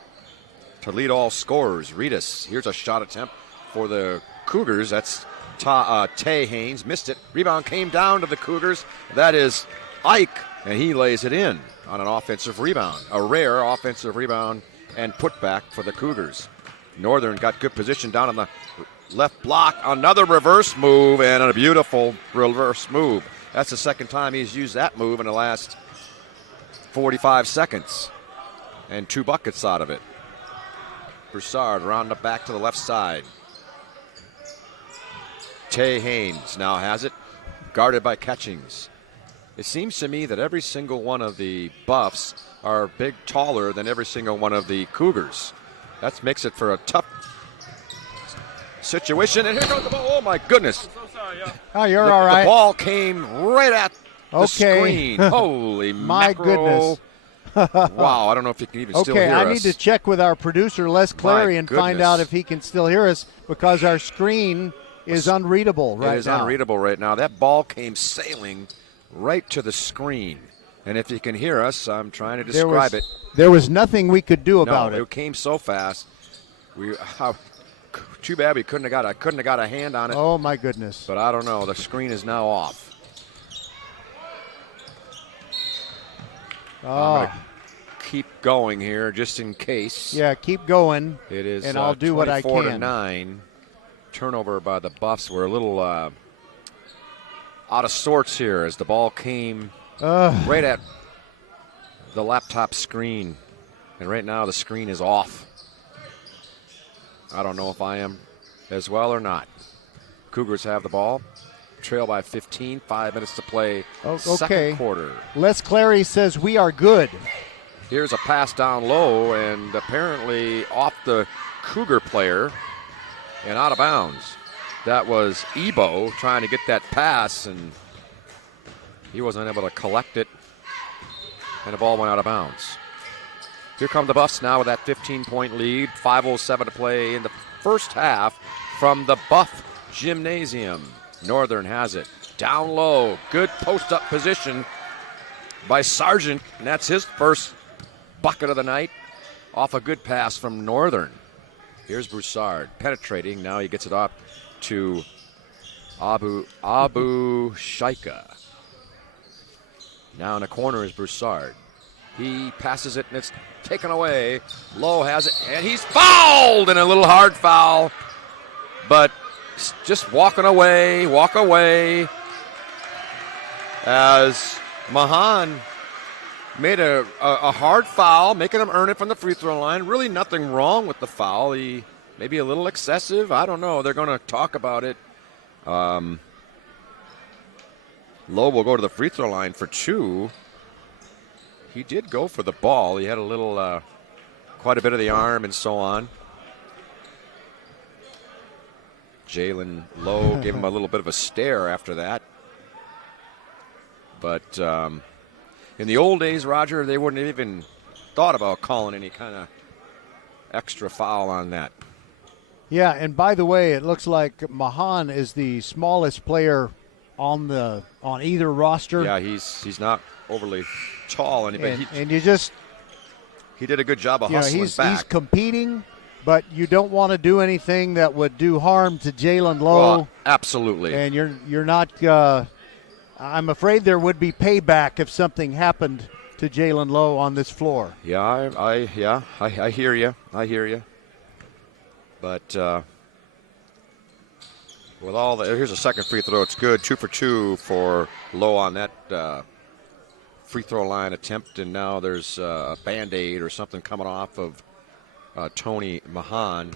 to lead all scorers. Reedus, here's a shot attempt for the Cougars. That's Tay Haynes. Missed it. Rebound came down to the Cougars. That is Ike, and he lays it in on an offensive rebound. A rare offensive rebound and putback for the Cougars. Northern got good position down on the left block. Another reverse move and a beautiful reverse move. That's the second time he's used that move in the last 45 seconds. And 2 buckets out of it. Broussard around the back to the left side. Tay Haynes now has it. Guarded by Catchings. It seems to me that every single one of the Buffs are big taller than every single one of the Cougars. That makes it for a tough situation. And here goes the ball. Oh, my goodness. Oh, you're all right. The ball came right at the screen. Holy my mackerel. Goodness. Wow, I don't know if you can even still hear us. Okay, I need to check with our producer, Les Clary, and find out if he can still hear us because our screen is unreadable right now. It is unreadable right now. That ball came sailing right to the screen. And if you can hear us, I'm trying to describe it. There was nothing we could do about it. It came so fast. Too bad we couldn't have got a hand on it. Oh my goodness! But I don't know. The screen is now off. Oh. I'm gonna keep going here just in case. Yeah, keep going. It is. And I'll do what I can. 24-9. Turnover by the Buffs. We're a little out of sorts here as the ball came right at the laptop screen, and right now the screen is off. I don't know if I am as well or not. Cougars have the ball. Trail by 15. 5 minutes to play. Second quarter. Les Clary says we are good. Here's a pass down low and apparently off the Cougar player and out of bounds. That was Ebo trying to get that pass, and he wasn't able to collect it, and the ball went out of bounds. Here come the Buffs now with that 15-point lead. 5:07 to play in the first half from the Buff Gymnasium. Northern has it. Down low. Good post-up position by Sargent, and that's his first bucket of the night off a good pass from Northern. Here's Broussard penetrating. Now he gets it off to Abu Shaika. Now in the corner is Broussard. He passes it, and it's taken away. Lowe has it, and he's fouled, and a little hard foul. But just walk away. As Mahan made a hard foul, making him earn it from the free throw line. Really nothing wrong with the foul. He maybe a little excessive. I don't know. They're going to talk about it. Lowe will go to the free throw line for 2. He did go for the ball. He had a little, quite a bit of the arm and so on. Jalen Lowe gave him a little bit of a stare after that. But in the old days, Roger, they wouldn't have even thought about calling any kind of extra foul on that. Yeah, and by the way, it looks like Mahan is the smallest player on either roster. Yeah, he's not overly tall, and you just he did a good job of hustling back. He's competing, but you don't want to do anything that would do harm to Jalen Lowe. Well, absolutely. And you're not. I'm afraid there would be payback if something happened to Jalen Lowe on this floor. Yeah, I hear you. But with all here's a second free throw. It's good. 2 for 2 for Lowe on that free throw line attempt, and now there's a Band-Aid or something coming off of Tony Mahan,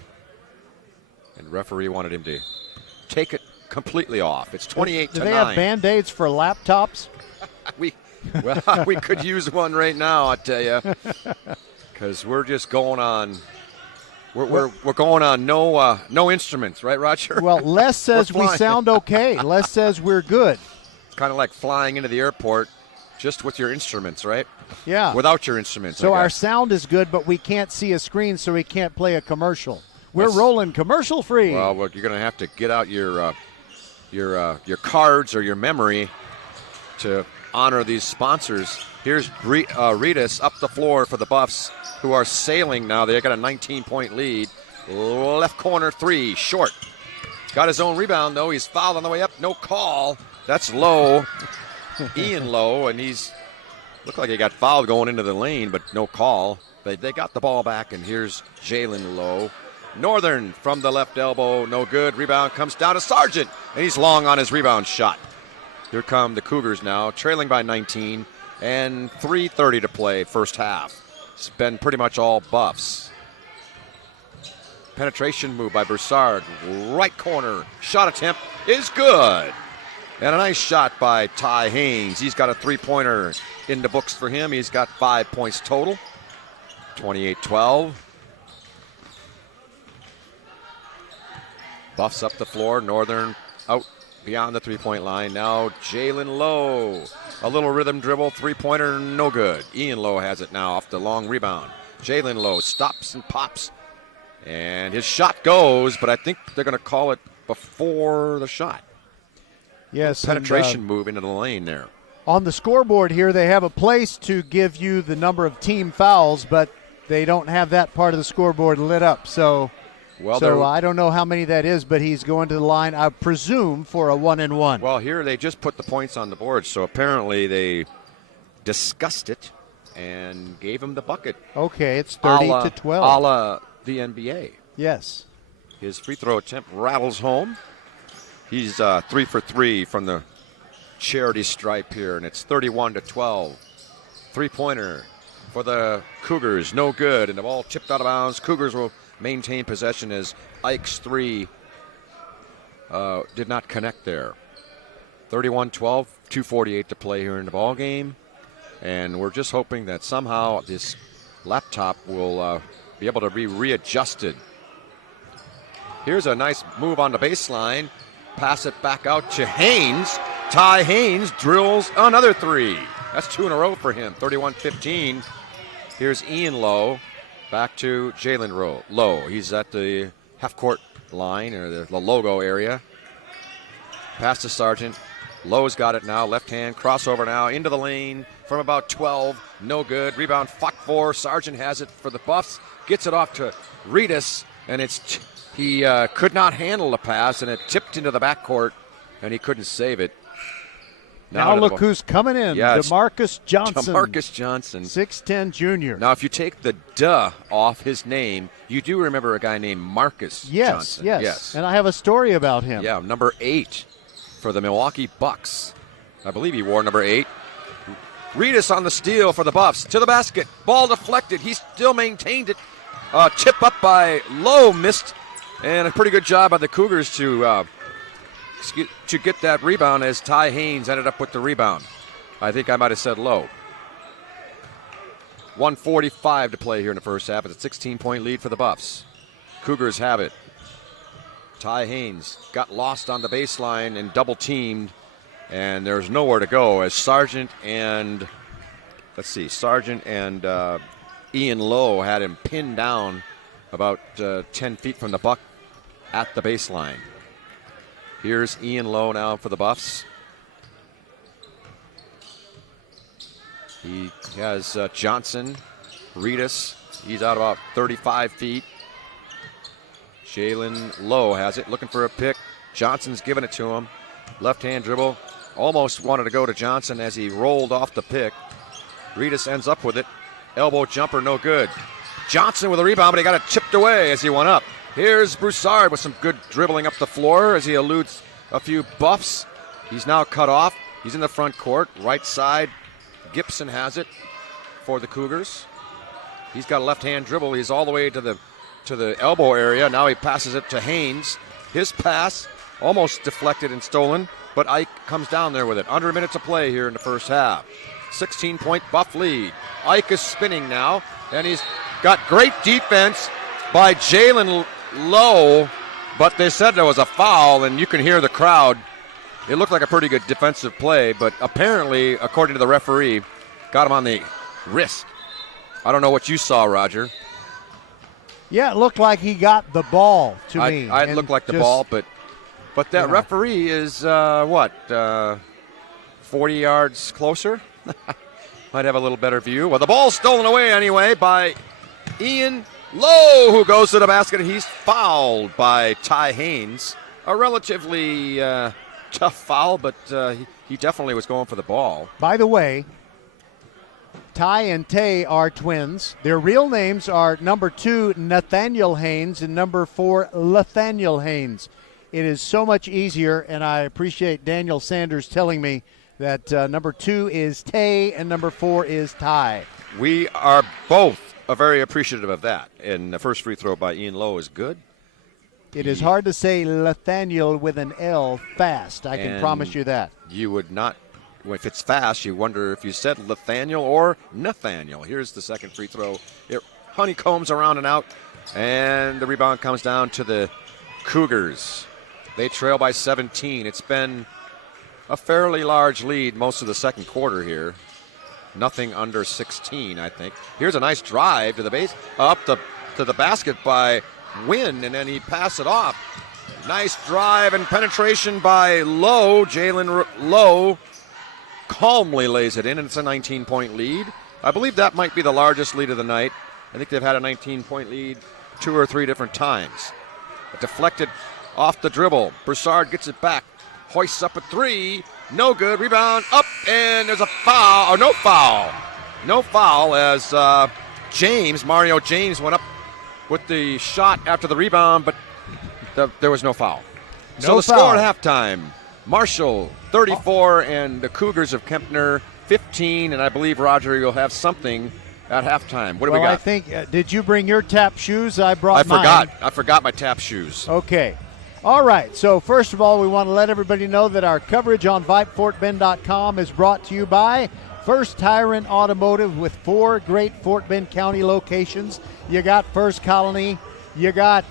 and the referee wanted him to take it completely off. It's 28-9. Do they have Band-Aids for laptops? we could use one right now, I tell you, because we're just going on. We're going on no instruments, right, Roger? Well, Les says we sound okay. Les says we're good. It's kind of like flying into the airport just with your instruments, right? Yeah. Without your instruments. So our sound is good, but we can't see a screen, so we can't play a commercial. We're rolling commercial free. Well, you're going to have to get out your cards or your memory to honor these sponsors. Here's Ritas up the floor for the Buffs, who are sailing now. They got a 19-point lead. Left corner 3, short. Got his own rebound, though. He's fouled on the way up. No call. That's Lowe, Ian Lowe, and he's looked like he got fouled going into the lane, but no call. They got the ball back, and here's Jalen Lowe. Northern from the left elbow, no good. Rebound comes down to Sargent, and he's long on his rebound shot. Here come the Cougars now, trailing by 19, and 3:30 to play first half. It's been pretty much all Buffs. Penetration move by Broussard, right corner. Shot attempt is good. And a nice shot by Ty Haynes. He's got a three-pointer in the books for him. He's got 5 points total. 28-12. Buffs up the floor. Northern out beyond the three-point line. Now Jalen Lowe. A little rhythm dribble. Three-pointer, no good. Ian Lowe has it now off the long rebound. Jalen Lowe stops and pops. And his shot goes, but I think they're going to call it before the shot. Yes. Penetration move into the lane there. On the scoreboard here, they have a place to give you the number of team fouls, but they don't have that part of the scoreboard lit up. So I don't know how many that is, but he's going to the line, I presume, for a 1-and-1. Well, here they just put the points on the board, so apparently they discussed it and gave him the bucket. Okay, it's 30-12. A la the NBA. Yes. His free throw attempt rattles home. He's 3 for 3 from the charity stripe here, and it's 31-12. Three-pointer for the Cougars, no good, and the ball tipped out of bounds. Cougars will maintain possession as Ike's three did not connect there. 31-12, 2:48 to play here in the ball game, and we're just hoping that somehow this laptop will be able to be readjusted. Here's a nice move on the baseline. Pass it back out to Haynes. Ty Haynes drills another three. That's 2 in a row for him. 31-15. Here's Ian Lowe. Back to Jalen Lowe. He's at the half-court line, or the logo area. Pass to Sargent. Lowe's got it now. Left hand, crossover now, into the lane from about 12. No good. Rebound fought for. Sargent has it for the Buffs. Gets it off to Ritas, and he could not handle the pass, and it tipped into the backcourt, and he couldn't save it. Now look who's coming in. Yeah, DeMarcus Johnson. DeMarcus Johnson. 6'10 junior. Now, if you take the "duh" off his name, you do remember a guy named Marcus Johnson. Yes. And I have a story about him. Yeah, number 8 for the Milwaukee Bucks. I believe he wore number 8. Reedus on the steal for the Buffs. To the basket. Ball deflected. He still maintained it. Chip up by Lowe. Missed. And a pretty good job by the Cougars to get that rebound as Ty Haynes ended up with the rebound. I think I might have said Lowe. 1:45 to play here in the first half. It's a 16-point lead for the Buffs. Cougars have it. Ty Haynes got lost on the baseline and double-teamed. And there's nowhere to go as Sargent and Ian Lowe had him pinned down about 10 feet from the buck at the baseline. Here's Ian Lowe now for the Buffs. He has Johnson, Reedus. He's out about 35 feet. Jalen Lowe has it, looking for a pick. Johnson's giving it to him. Left-hand dribble. Almost wanted to go to Johnson as he rolled off the pick. Reedus ends up with it. Elbow jumper, no good. Johnson with a rebound, but he got it chipped away as he went up. Here's Broussard with some good dribbling up the floor as he eludes a few Buffs. He's now cut off. He's in the front court, right side. Gibson has it for the Cougars. He's got a left-hand dribble. He's all the way to the elbow area. Now he passes it to Haynes. His pass almost deflected and stolen, but Ike comes down there with it. Under a minute to play here in the first half. 16-point Buff lead. Ike is spinning now, and he's got great defense by Jalen Lowe, but they said there was a foul, and you can hear the crowd. It looked like a pretty good defensive play, but apparently, according to the referee, got him on the wrist. I don't know what you saw, Roger. Yeah, it looked like he got the ball to me. It looked like the ball, but that referee is, 40 yards closer? Might have a little better view. Well, the ball's stolen away anyway by Ian Lowe, who goes to the basket. He's fouled by Ty Haynes. A relatively tough foul, but he definitely was going for the ball. By the way, Ty and Tay are twins. Their real names are number 2, Nathaniel Haynes, and number 4, Nathaniel Haynes. It is so much easier, and I appreciate Daniel Sanders telling me that number 2 is Tay and number 4 is Ty. We are both very appreciative of that. And the first free throw by Ian Lowe is good. It is hard to say Nathaniel with an L fast. I can promise you that. You would not. If it's fast, you wonder if you said Nathaniel or Nathaniel. Here's the second free throw. It honeycombs around and out, and the rebound comes down to the Cougars. They trail by 17. It's been a fairly large lead most of the second quarter here. Nothing under 16, I think. Here's a nice drive to the base, up to the basket by Wynn, and then he passed it off. Nice drive and penetration by Lowe. Jalen Lowe calmly lays it in, and it's a 19-point lead. I believe that might be the largest lead of the night. I think they've had a 19-point lead 2 or 3 different times. Deflected off the dribble. Broussard gets it back. Hoists up a 3. No good. Rebound up, and there's a foul. Or no foul. No foul as Mario James went up with the shot after the rebound, but there was no foul. So the score at halftime, Marshall 34 and the Cougars of Kempner 15, and I believe, Roger, you'll have something at halftime. What do we got? I think, did you bring your tap shoes? I brought mine. I forgot my tap shoes. Okay. All right. So first of all, we want to let everybody know that our coverage on VypeFortBend.com is brought to you by First Tyrant Automotive with 4 great Fort Bend County locations. You got First Colony, you got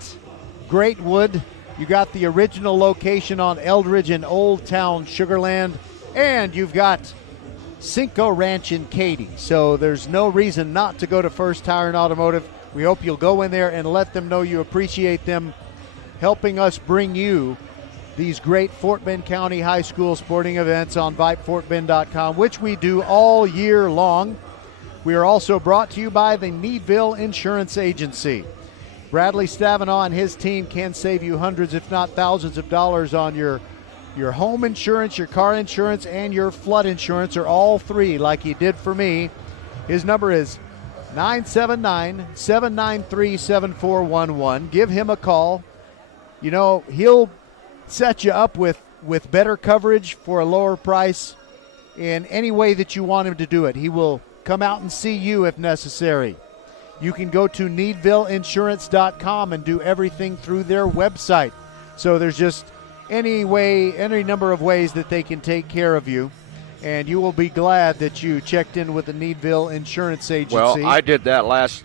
Greatwood, you got the original location on Eldridge and Old Town Sugarland, and you've got Cinco Ranch in Katy. So there's no reason not to go to First Tyrant Automotive. We hope you'll go in there and let them know you appreciate them helping us bring you these great Fort Bend County High School sporting events on VypeFortBend.com, which we do all year long. We are also brought to you by the Needville Insurance Agency. Bradley Stavanaugh and his team can save you hundreds, if not thousands of dollars on your your home insurance, your car insurance, and your flood insurance, or all three like he did for me. His number is 979-793-7411. Give him a call. You know, he'll set you up with better coverage for a lower price in any way that you want him to do it. He will come out and see you if necessary. You can go to needvilleinsurance.com and do everything through their website. So there's just any number of ways that they can take care of you. And you will be glad that you checked in with the Needville Insurance Agency. Well, I did that last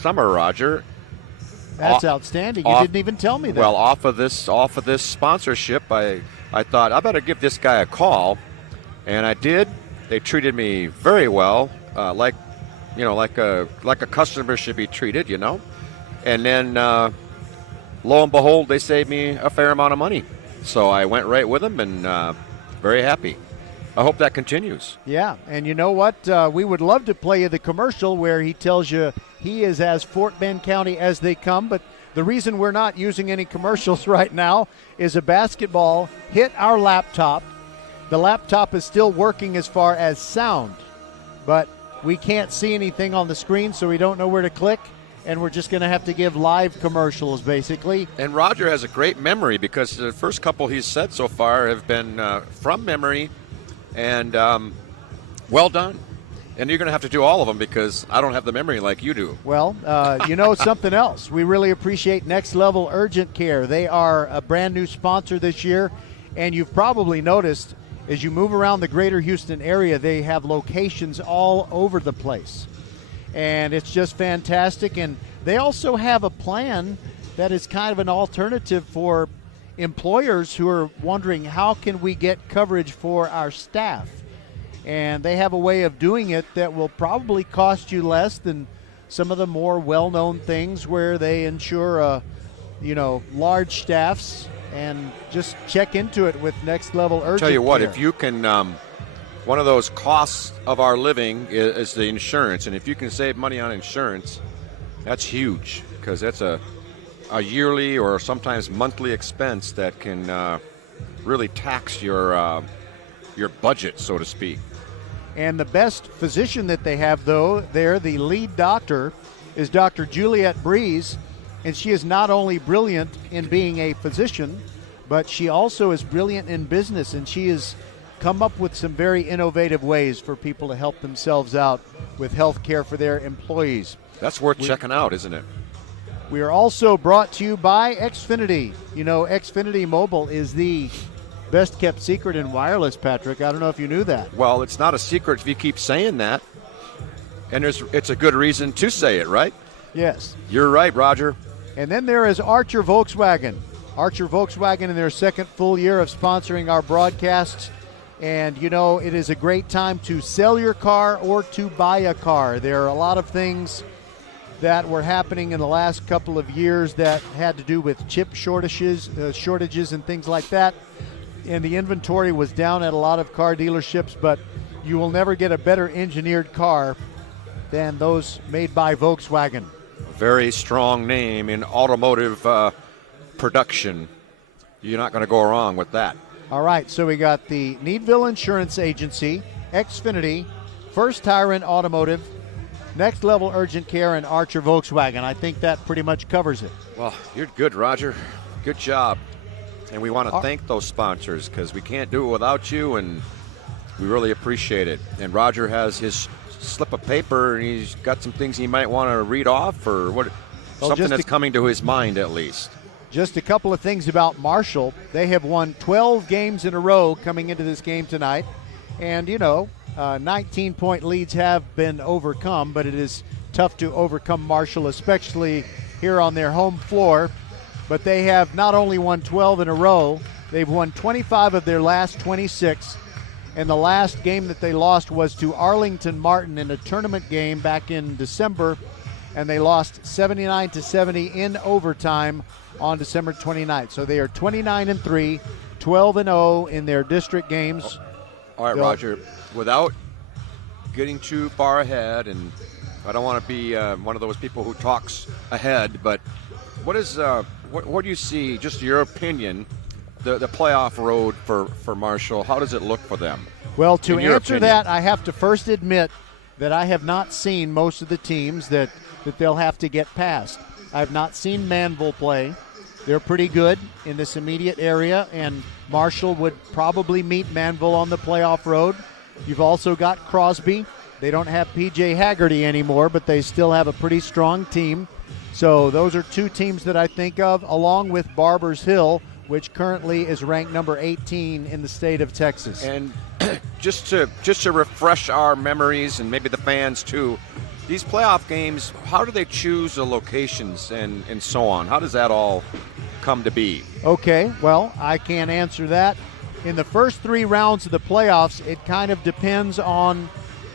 summer, Roger. That's outstanding. You didn't even tell me that. Well, off of this sponsorship, I thought I better give this guy a call, and I did. They treated me very well, like a customer should be treated, you know. And then, lo and behold, they saved me a fair amount of money. So I went right with them, and very happy. I hope that continues. Yeah, and you know what? We would love to play you the commercial where he tells you he is as Fort Bend County as they come, but the reason we're not using any commercials right now is a basketball hit our laptop. The laptop is still working as far as sound, but we can't see anything on the screen, so we don't know where to click, and we're just going to have to give live commercials, basically. And Roger has a great memory because the first couple he's said so far have been from memory, and well done. And you're going to have to do all of them because I don't have the memory like you do. Well, you know something else. We really appreciate Next Level Urgent Care. They are a brand new sponsor this year, and you've probably noticed as you move around the greater Houston area, they have locations all over the place. And it's just fantastic. And they also have a plan that is kind of an alternative for employers who are wondering how can we get coverage for our staff. And they have a way of doing it that will probably cost you less than some of the more well-known things where they insure, large staffs. And just check into it with Next Level Urgent Care. Tell you what, if you can, one of those costs of our living is the insurance. And if you can save money on insurance, that's huge because that's a yearly or sometimes monthly expense that can really tax your budget, so to speak. And the best physician that they have, though, there, the lead doctor, is Dr. Juliette Breeze. And she is not only brilliant in being a physician, but she also is brilliant in business. And she has come up with some very innovative ways for people to help themselves out with health care for their employees. That's worth checking out, isn't it? We are also brought to you by Xfinity. You know, Xfinity Mobile is the best kept secret in wireless, Patrick. I don't know if you knew that. Well, it's not a secret if you keep saying that. And it's a good reason to say it, right? Yes. You're right, Roger. And then there is Archer Volkswagen. Archer Volkswagen in their second full year of sponsoring our broadcasts. And, you know, it is a great time to sell your car or to buy a car. There are a lot of things that were happening in the last couple of years that had to do with chip shortages and things like that. And the inventory was down at a lot of car dealerships, but you will never get a better engineered car than those made by Volkswagen. Very strong name in automotive production. You're not going to go wrong with that. All right, so we got the Needville Insurance Agency, Xfinity, First Tyrant Automotive, Next Level Urgent Care, and Archer Volkswagen. I think that pretty much covers it. Well, you're good, Roger. Good job. And we want to thank those sponsors because we can't do it without you, and we really appreciate it. And Roger has his slip of paper, and he's got some things he might want to read off, or what? Something that's coming to his mind at least. Just a couple of things about Marshall. They have won 12 games in a row coming into this game tonight. And, 19-point leads have been overcome, but it is tough to overcome Marshall, especially here on their home floor. But they have not only won 12 in a row, they've won 25 of their last 26. And the last game that they lost was to Arlington Martin in a tournament game back in December, and they lost 79-70 in overtime on December 29th. So they are 29-3, 12-0 in their district games. All right, Roger, without getting too far ahead, and I don't want to be one of those people who talks ahead, but what do you see, just your opinion, the playoff road for Marshall? How does it look for them? Well, to in your answer opinion? that, I have to first admit that I have not seen most of the teams that they'll have to get past. I've not seen Manville play. They're pretty good in this immediate area, and Marshall would probably meet Manville on the playoff road. You've also got Crosby. They don't have P.J. Haggerty anymore, but they still have a pretty strong team. So those are two teams that I think of, along with Barbers Hill, which currently is ranked number 18 in the state of Texas. And just to refresh our memories, and maybe the fans too, these playoff games, how do they choose the locations and so on? How does that all come to be? Okay, well, I can't answer that. In the first 3 rounds of the playoffs, it kind of depends on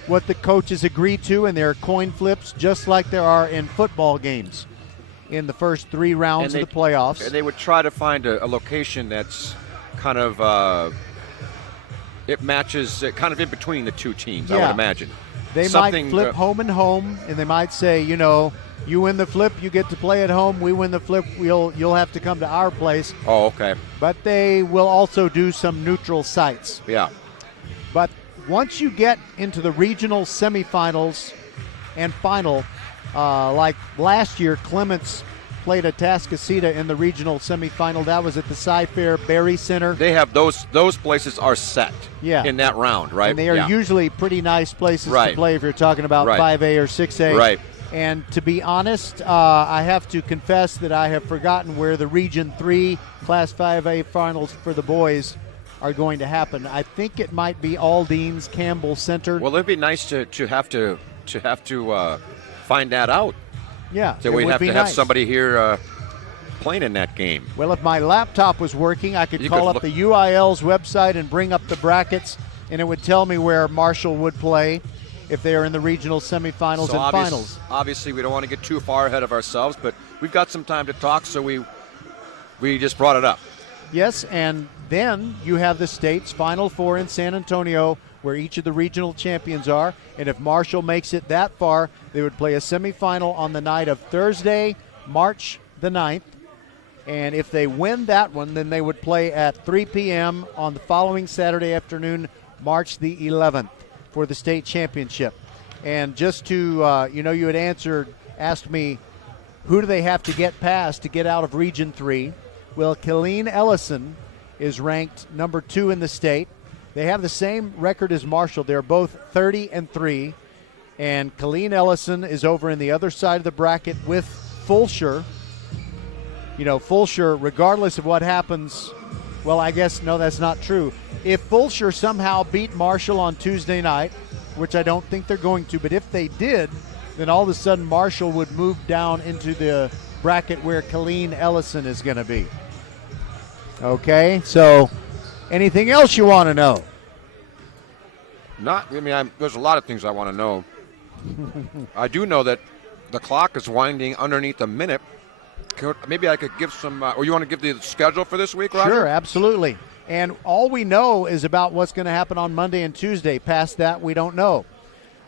what the coaches agree to, and there are coin flips just like there are in football games in the first 3 rounds of the playoffs. And they would try to find a location that's kind of it matches kind of in between the two teams, I would imagine. They might flip home and home, and they might say, you win the flip, you get to play at home. We win the flip, you'll have to come to our place. Oh, okay. But they will also do some neutral sites. Yeah. But once you get into the regional semifinals and final, like last year, Clements played Atascocita in the regional semifinal. That was at the Cy-Fair Berry Center. They have those places are set in that round, right? And they are usually pretty nice places to play if you're talking about 5A or 6A. Right. And to be honest, I have to confess that I have forgotten where the Region 3 Class 5A finals for the boys are going to happen. I think it might be Aldine's Campbell Center. Well, it'd be nice to have to find that out. Yeah, so we'd have to have somebody here playing in that game. Well, if my laptop was working, I could call up the UIL's website and bring up the brackets, and it would tell me where Marshall would play if they are in the regional semifinals and finals. Obviously, we don't want to get too far ahead of ourselves, but we've got some time to talk, so we just brought it up. Yes, and then you have the state's Final Four in San Antonio, where each of the regional champions are. And if Marshall makes it that far, they would play a semifinal on the night of Thursday, March the 9th. And if they win that one, then they would play at 3 p.m. on the following Saturday afternoon, March the 11th, for the state championship. And just to, you had asked me, who do they have to get past to get out of Region 3? Well, Killeen Ellison is ranked number 2 in the state. They have the same record as Marshall. They're both 30-3. And Killeen Ellison is over in the other side of the bracket with Fulshire. Fulshire, regardless of what happens, well, I guess, no, that's not true. If Fulshire somehow beat Marshall on Tuesday night, which I don't think they're going to, but if they did, then all of a sudden Marshall would move down into the bracket where Killeen Ellison is going to be. Okay, so anything else you want to know? There's a lot of things I want to know. I do know that the clock is winding underneath a minute. Maybe I could give some, or you want to give the schedule for this week, Roger? Sure, absolutely. And all we know is about what's going to happen on Monday and Tuesday. Past that, we don't know.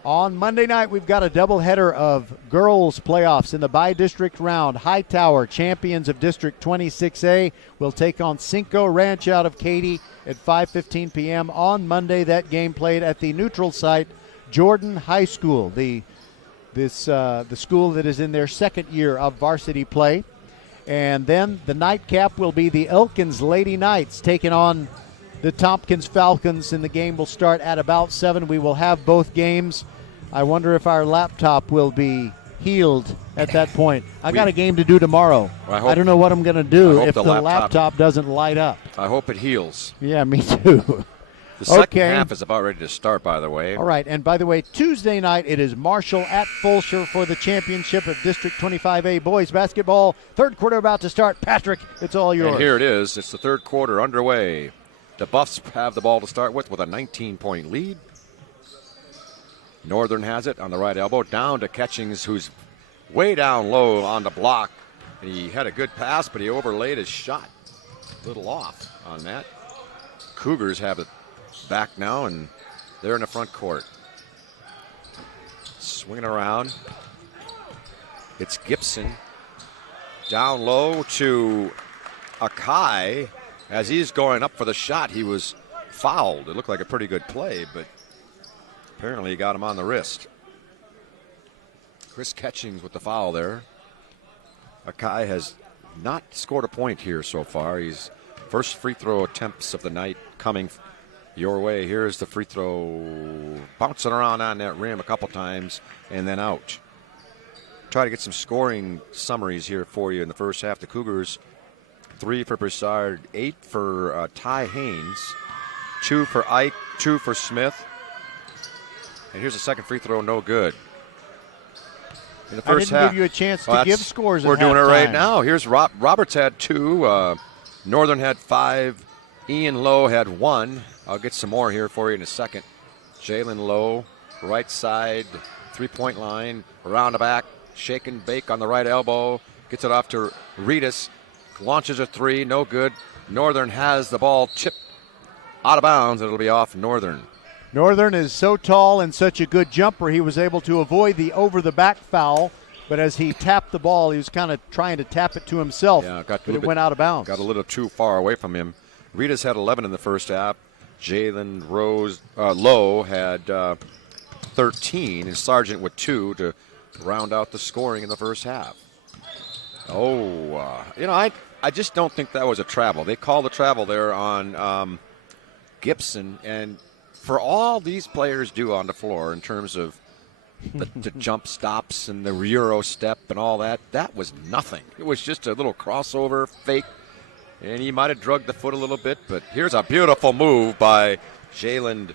On Monday night, we've got a doubleheader of girls playoffs in the bi-district round. Hightower, champions of District 26A, will take on Cinco Ranch out of Katy at 5:15 p.m. on Monday. That game played at the neutral site, Jordan High School, the school that is in their second year of varsity play. And then the nightcap will be the Elkins Lady Knights taking on the Tompkins Falcons, and the game will start at about 7. We will have both games. I wonder if our laptop will be healed at that point. I got a game to do tomorrow. I don't know what I'm going to do if the laptop doesn't light up. I hope it heals. Yeah, me too. The second half is about ready to start, by the way. All right, and by the way, Tuesday night it is Marshall at Fulshire for the championship of District 25A boys basketball. Third quarter about to start. Patrick, it's all yours. And here it is. It's the third quarter underway. The Buffs have the ball to start with a 19-point lead. Northern has it on the right elbow. Down to Ketchings, who's way down low on the block. And he had a good pass, but he overlaid his shot. A little off on that. Cougars have it back now, and they're in the front court. Swinging around. It's Gibson. Down low to Akai. As he's going up for the shot, he was fouled. It looked like a pretty good play, but apparently he got him on the wrist. Chris Catchings with the foul there. Akai has not scored a point here so far. He's first free throw attempts of the night coming your way. Here's the free throw, bouncing around on that rim a couple times and then out. Try to get some scoring summaries here for you in the first half. The Cougars, 3 for Broussard, 8 for Ty Haynes, 2 for Ike, 2 for Smith. And here's the second free throw, no good. In the first I didn't half, give you a chance to give scores. We're at doing it right halftime. now. Here's Roberts had 2, Northern had 5, Ian Lowe had 1. I'll get some more here for you in a second. Jalen Lowe, right side, 3-point line, around the back, shake and bake on the right elbow, gets it off to Reedus, launches a 3, no good. Northern has the ball chipped out of bounds, and it'll be off Northern. Northern is so tall and such a good jumper, he was able to avoid the over-the-back foul, but as he tapped the ball, he was kind of trying to tap it to himself, but it went out of bounds. Got a little too far away from him. Reedus had 11 in the first half. Jalen Lowe had 13, and Sargent with 2 to round out the scoring in the first half. I just don't think that was a travel. They called the travel there on Gibson, and for all these players do on the floor in terms of the jump stops and the Euro step and all that, that was nothing. It was just a little crossover fake, and he might have drugged the foot a little bit, but here's a beautiful move by Jalen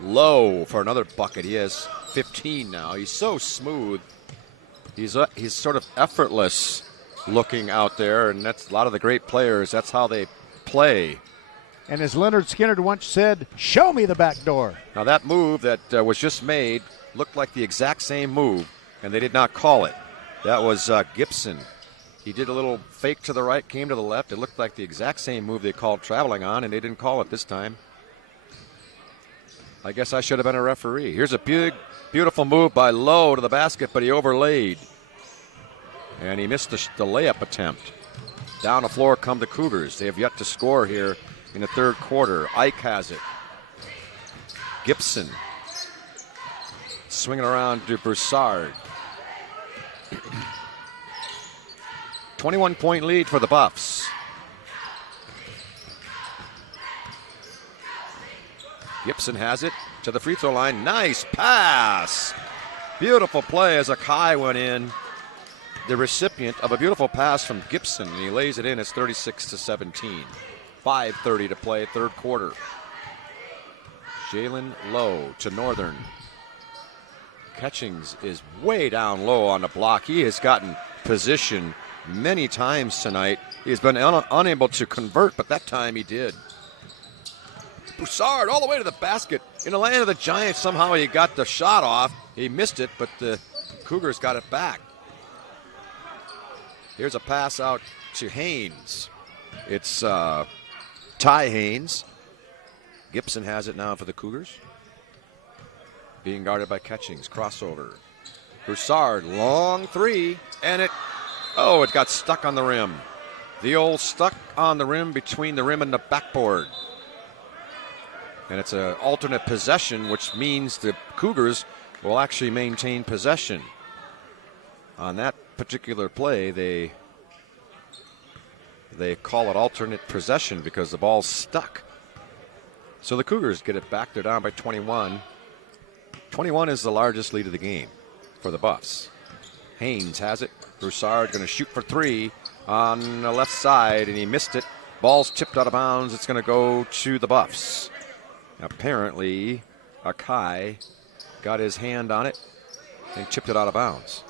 Lowe for another bucket. He has 15 now. He's so smooth. He's sort of effortless looking out there, and that's a lot of the great players. That's how they play. And as Leonard Skinner once said, show me the back door. Now that move that was just made looked like the exact same move, and they did not call it. That was Gibson. He did a little fake to the right, came to the left. It looked like the exact same move they called traveling on, and they didn't call it this time. I guess I should have been a referee. Here's a beautiful move by Lowe to the basket, but he overlaid. And he missed the layup attempt. Down the floor come the Cougars. They have yet to score here in the third quarter. Ike has it. Gibson swinging around to Broussard. 21-point lead for the Buffs. Gibson has it to the free throw line. Nice pass. Beautiful play as Akai went in. The recipient of a beautiful pass from Gibson, and he lays it in. It's 36-17. 5:30 to play, third quarter. Jalen Lowe to Northern. Catchings is way down low on the block. He has gotten position many times tonight. He's been unable to convert, but that time he did. Broussard all the way to the basket. In the land of the Giants, somehow he got the shot off. He missed it, but the Cougars got it back. Here's a pass out to Haynes. It's Ty Haynes. Gibson has it now for the Cougars. Being guarded by Catchings. Crossover. Broussard, long 3, and it got stuck on the rim. The old stuck on the rim between the rim and the backboard. And it's an alternate possession, which means the Cougars will actually maintain possession. On that particular play, they call it alternate possession because the ball's stuck. So the Cougars get it back. They're down by 21. 21 is the largest lead of the game for the Buffs. Haynes has it. Broussard going to shoot for 3 on the left side, and he missed it. Ball's tipped out of bounds. It's going to go to the Buffs. Apparently, Akai got his hand on it and tipped it out of bounds.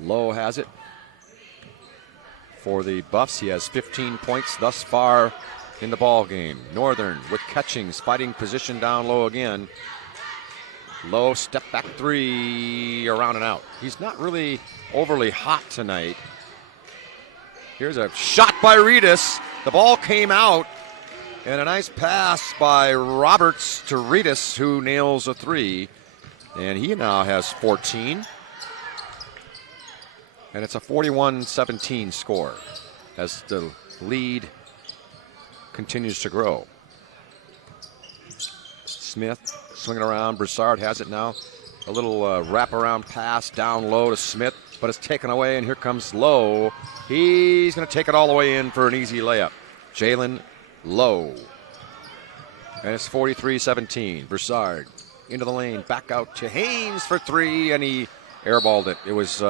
Lowe has it. For the Buffs, he has 15 points thus far in the ball game. Northern with Catchings, fighting position down low again. Lowe step back 3, around and out. He's not really overly hot tonight. Here's a shot by Reedus. The ball came out, and a nice pass by Roberts to Reedus, who nails a 3. And he now has 14. And it's a 41-17 score. as the lead continues to grow. Smith swinging around. Broussard has it now. A little wraparound pass down low to Smith, but it's taken away, and here comes Lowe. He's going to take it all the way in for an easy layup. Jalen Lowe. And it's 43-17. Broussard into the lane, back out to Haynes for three, and he airballed it. It was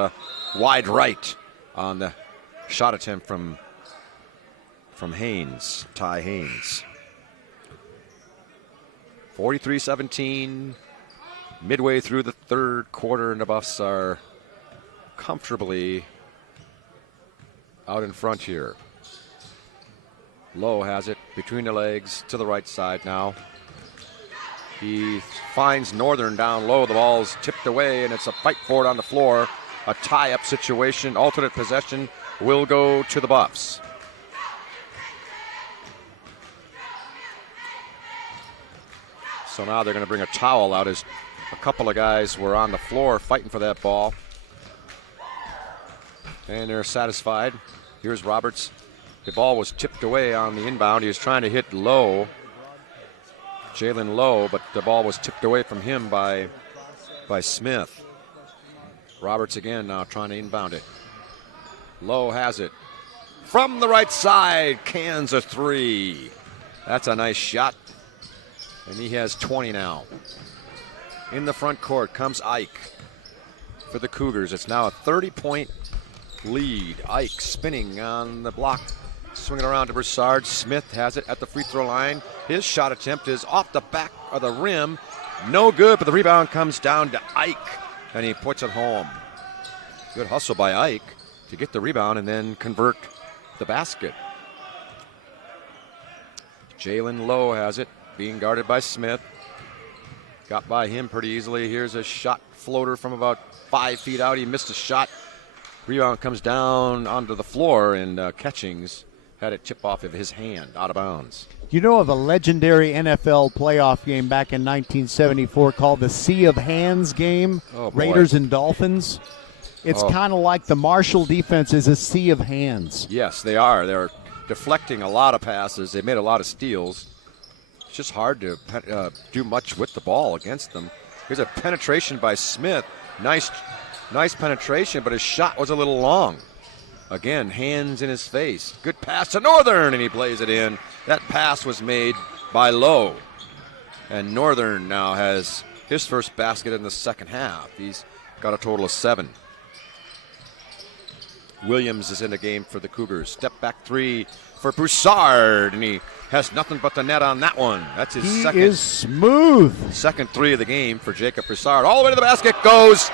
wide right on the shot attempt from Haynes, Ty Haynes. 43-17, midway through the third quarter, and the Buffs are comfortably out in front here. Lowe has it between the legs to the right side now. He finds Northern down low. The ball's tipped away, and it's a fight for it on the floor. A tie-up situation. Alternate possession will go to the Buffs. So now they're going to bring a towel out as a couple of guys were on the floor fighting for that ball. And they're satisfied. Here's Roberts. The ball was tipped away on the inbound. He was trying to hit Lowe, Jalen Lowe, but the ball was tipped away from him by Smith. Roberts again now trying to inbound it. Lowe has it. From the right side, cans a three. That's a nice shot. And he has 20 now. In the front court comes Ike for the Cougars. It's now a 30-point lead. Ike spinning on the block. Swinging around to Broussard. Smith has it at the free throw line. His shot attempt is off the back of the rim. No good, but the rebound comes down to Ike, and he puts it home. Good hustle by Ike to get the rebound and then convert the basket. Jalen Lowe has it, being guarded by Smith. Got by him pretty easily. Here's a shot floater from about 5 feet out. He missed a shot. Rebound comes down onto the floor, and Catchings had it chip off of his hand, out of bounds. You know of a legendary NFL playoff game back in 1974 called the Sea of Hands game, Raiders and Dolphins? It's kind of like the Marshall defense is a sea of hands. Yes, they are. They're deflecting a lot of passes. They made a lot of steals. It's just hard to do much with the ball against them. Here's a penetration by Smith. Nice penetration, but his shot was a little long. Again, hands in his face. Good pass to Northern, and he plays it in. That pass was made by Lowe. And Northern now has his first basket in the second half. He's got a total of 7. Williams is in the game for the Cougars. Step back three for Broussard, and he has nothing but the net on that one. That's his second. He is smooth. Second three of the game for Jacob Broussard. All the way to the basket goes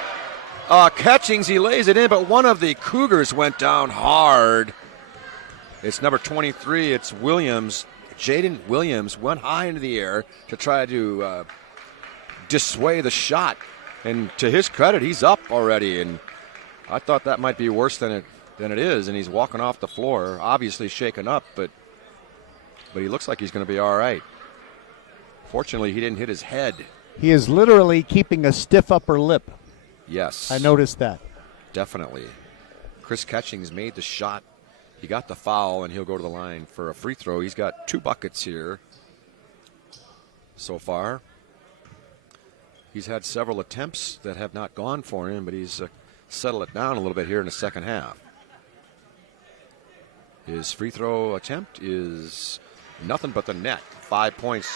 Catchings. He lays it in, but one of the Cougars went down hard. It's number 23. It's Williams. Jaden Williams went high into the air to try to dissuade the shot. And to his credit, he's up already. And I thought that might be worse than it is. And he's walking off the floor, obviously shaken up, but he looks like he's going to be all right. Fortunately, he didn't hit his head. He is literally keeping a stiff upper lip. Yes. I noticed that. Definitely. Chris Catchings made the shot. He got the foul, and he'll go to the line for a free throw. He's got 2 buckets here so far. He's had several attempts that have not gone for him, but he's settled it down a little bit here in the second half. His free throw attempt is nothing but the net. 5 points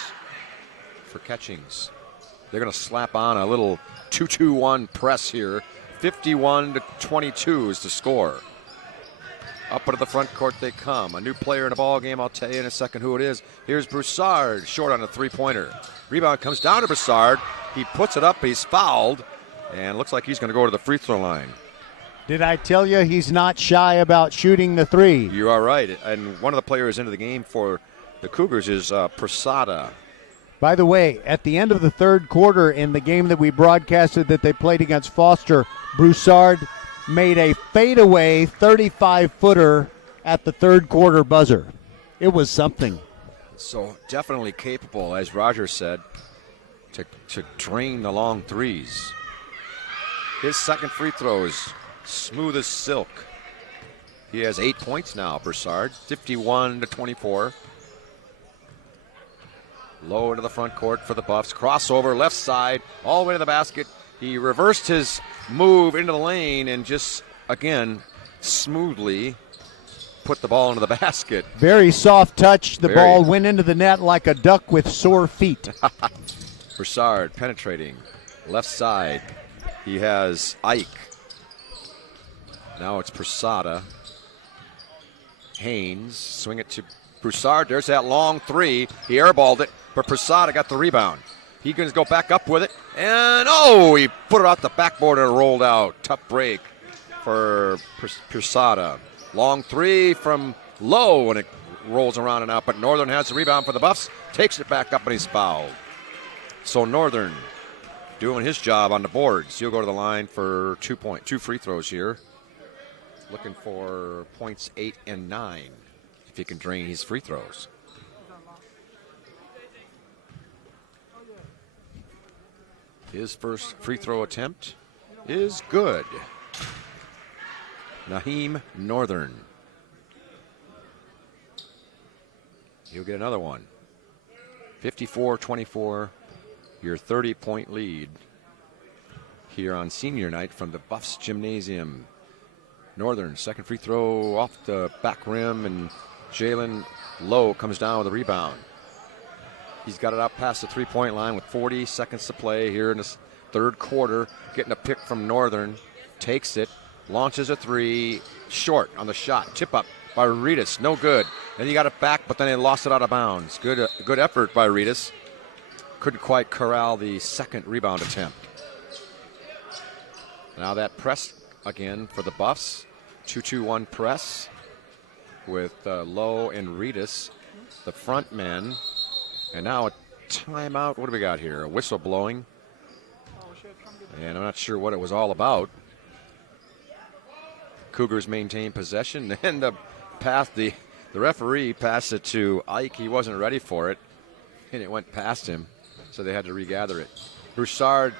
for Catchings. They're going to slap on a little 2-2-1 press here. 51-22 is the score. Up into the front court they come. A new player in the ball game. I'll tell you in a second who it is. Here's Broussard, short on a three-pointer. Rebound comes down to Broussard. He puts it up. He's fouled, and looks like he's going to go to the free throw line. Did I tell you he's not shy about shooting the three? You are right. And one of the players into the game for the Cougars is Prasada. By the way, at the end of the third quarter in the game that we broadcasted that they played against Foster, Broussard made a fadeaway 35-footer at the third quarter buzzer. It was something. So definitely capable, as Roger said, to drain the long threes. His second free throw is smooth as silk. He has 8 points now, Broussard, 51-24. Low into the front court for the Buffs. Crossover, left side, all the way to the basket. He reversed his move into the lane and just, again, smoothly put the ball into the basket. Very soft touch. The ball went into the net like a duck with sore feet. Broussard penetrating. Left side. He has Ike. Now it's Prasada. Haynes, swing it to Broussard. There's that long three. He airballed it, but Prasada got the rebound. He going to go back up with it, and he put it out the backboard and rolled out. Tough break for Prasada. Long three from Low, and it rolls around and out, but Northern has the rebound for the Buffs, takes it back up, and he's fouled. So Northern doing his job on the boards. He'll go to the line for 2 free throws here. Looking for points 8 and 9 if he can drain his free throws. His first free throw attempt is good. Naheem Northern. He'll get another one. 54-24, your 30-point lead here on senior night from the Buffs Gymnasium. Northern, second free throw off the back rim, and Jalen Lowe comes down with a rebound. He's got it out past the three-point line with 40 seconds to play here in this third quarter. Getting a pick from Northern, takes it, launches a three, short on the shot. Tip up by Reedus, no good. Then he got it back, but then he lost it out of bounds. Good effort by Reedus. Couldn't quite corral the second rebound attempt. Now that press again for the Buffs. 2-2-1 press with Lowe and Reedus, the front men. And now a timeout. What do we got here? A whistle blowing. And I'm not sure what it was all about. Cougars maintain possession, and the referee passed it to Ike. He wasn't ready for it, and it went past him, so they had to regather it. Broussard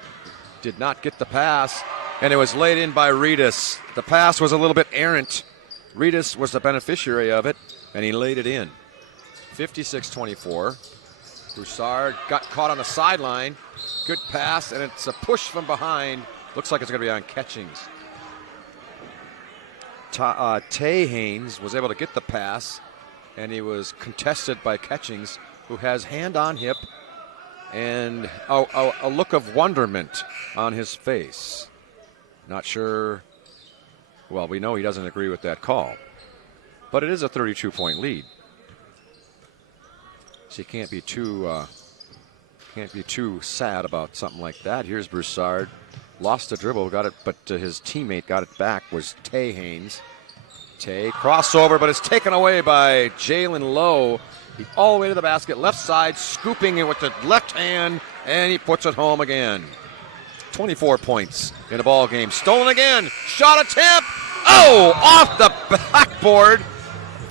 did not get the pass, and it was laid in by Reedus. The pass was a little bit errant. Reedus was the beneficiary of it, and he laid it in. 56-24. Broussard got caught on the sideline. Good pass, and it's a push from behind. Looks like it's going to be on Catchings. Tay Haynes was able to get the pass, and he was contested by Catchings, who has hand on hip and a look of wonderment on his face. Not sure. Well, we know he doesn't agree with that call, but it is a 32-point lead, so you can't be too sad about something like that. Here's Broussard, lost the dribble, got it, but his teammate got it back. Was Tay Haynes. Tay crossover, but it's taken away by Jalen Lowe. All the way to the basket, left side, scooping it with the left hand, and he puts it home again. 24 points in the ball game. Stolen again. Shot attempt. Off the backboard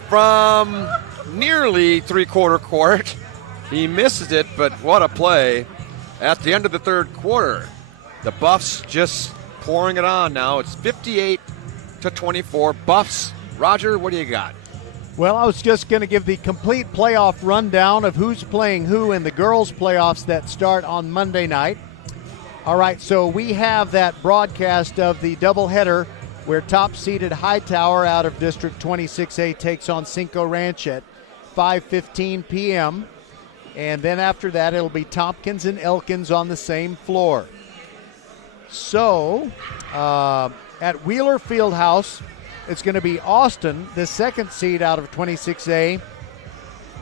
from nearly three-quarter court. He misses it, but what a play. At the end of the third quarter, the Buffs just pouring it on now. It's 58-24. Buffs. Roger, what do you got? Well, I was just going to give the complete playoff rundown of who's playing who in the girls' playoffs that start on Monday night. All right, so we have that broadcast of the doubleheader where top-seeded Hightower out of District 26A takes on Cinco Ranch at 5:15 p.m. And then after that, it'll be Tompkins and Elkins on the same floor. So, at Wheeler Fieldhouse, it's going to be Austin, the second seed out of 26A,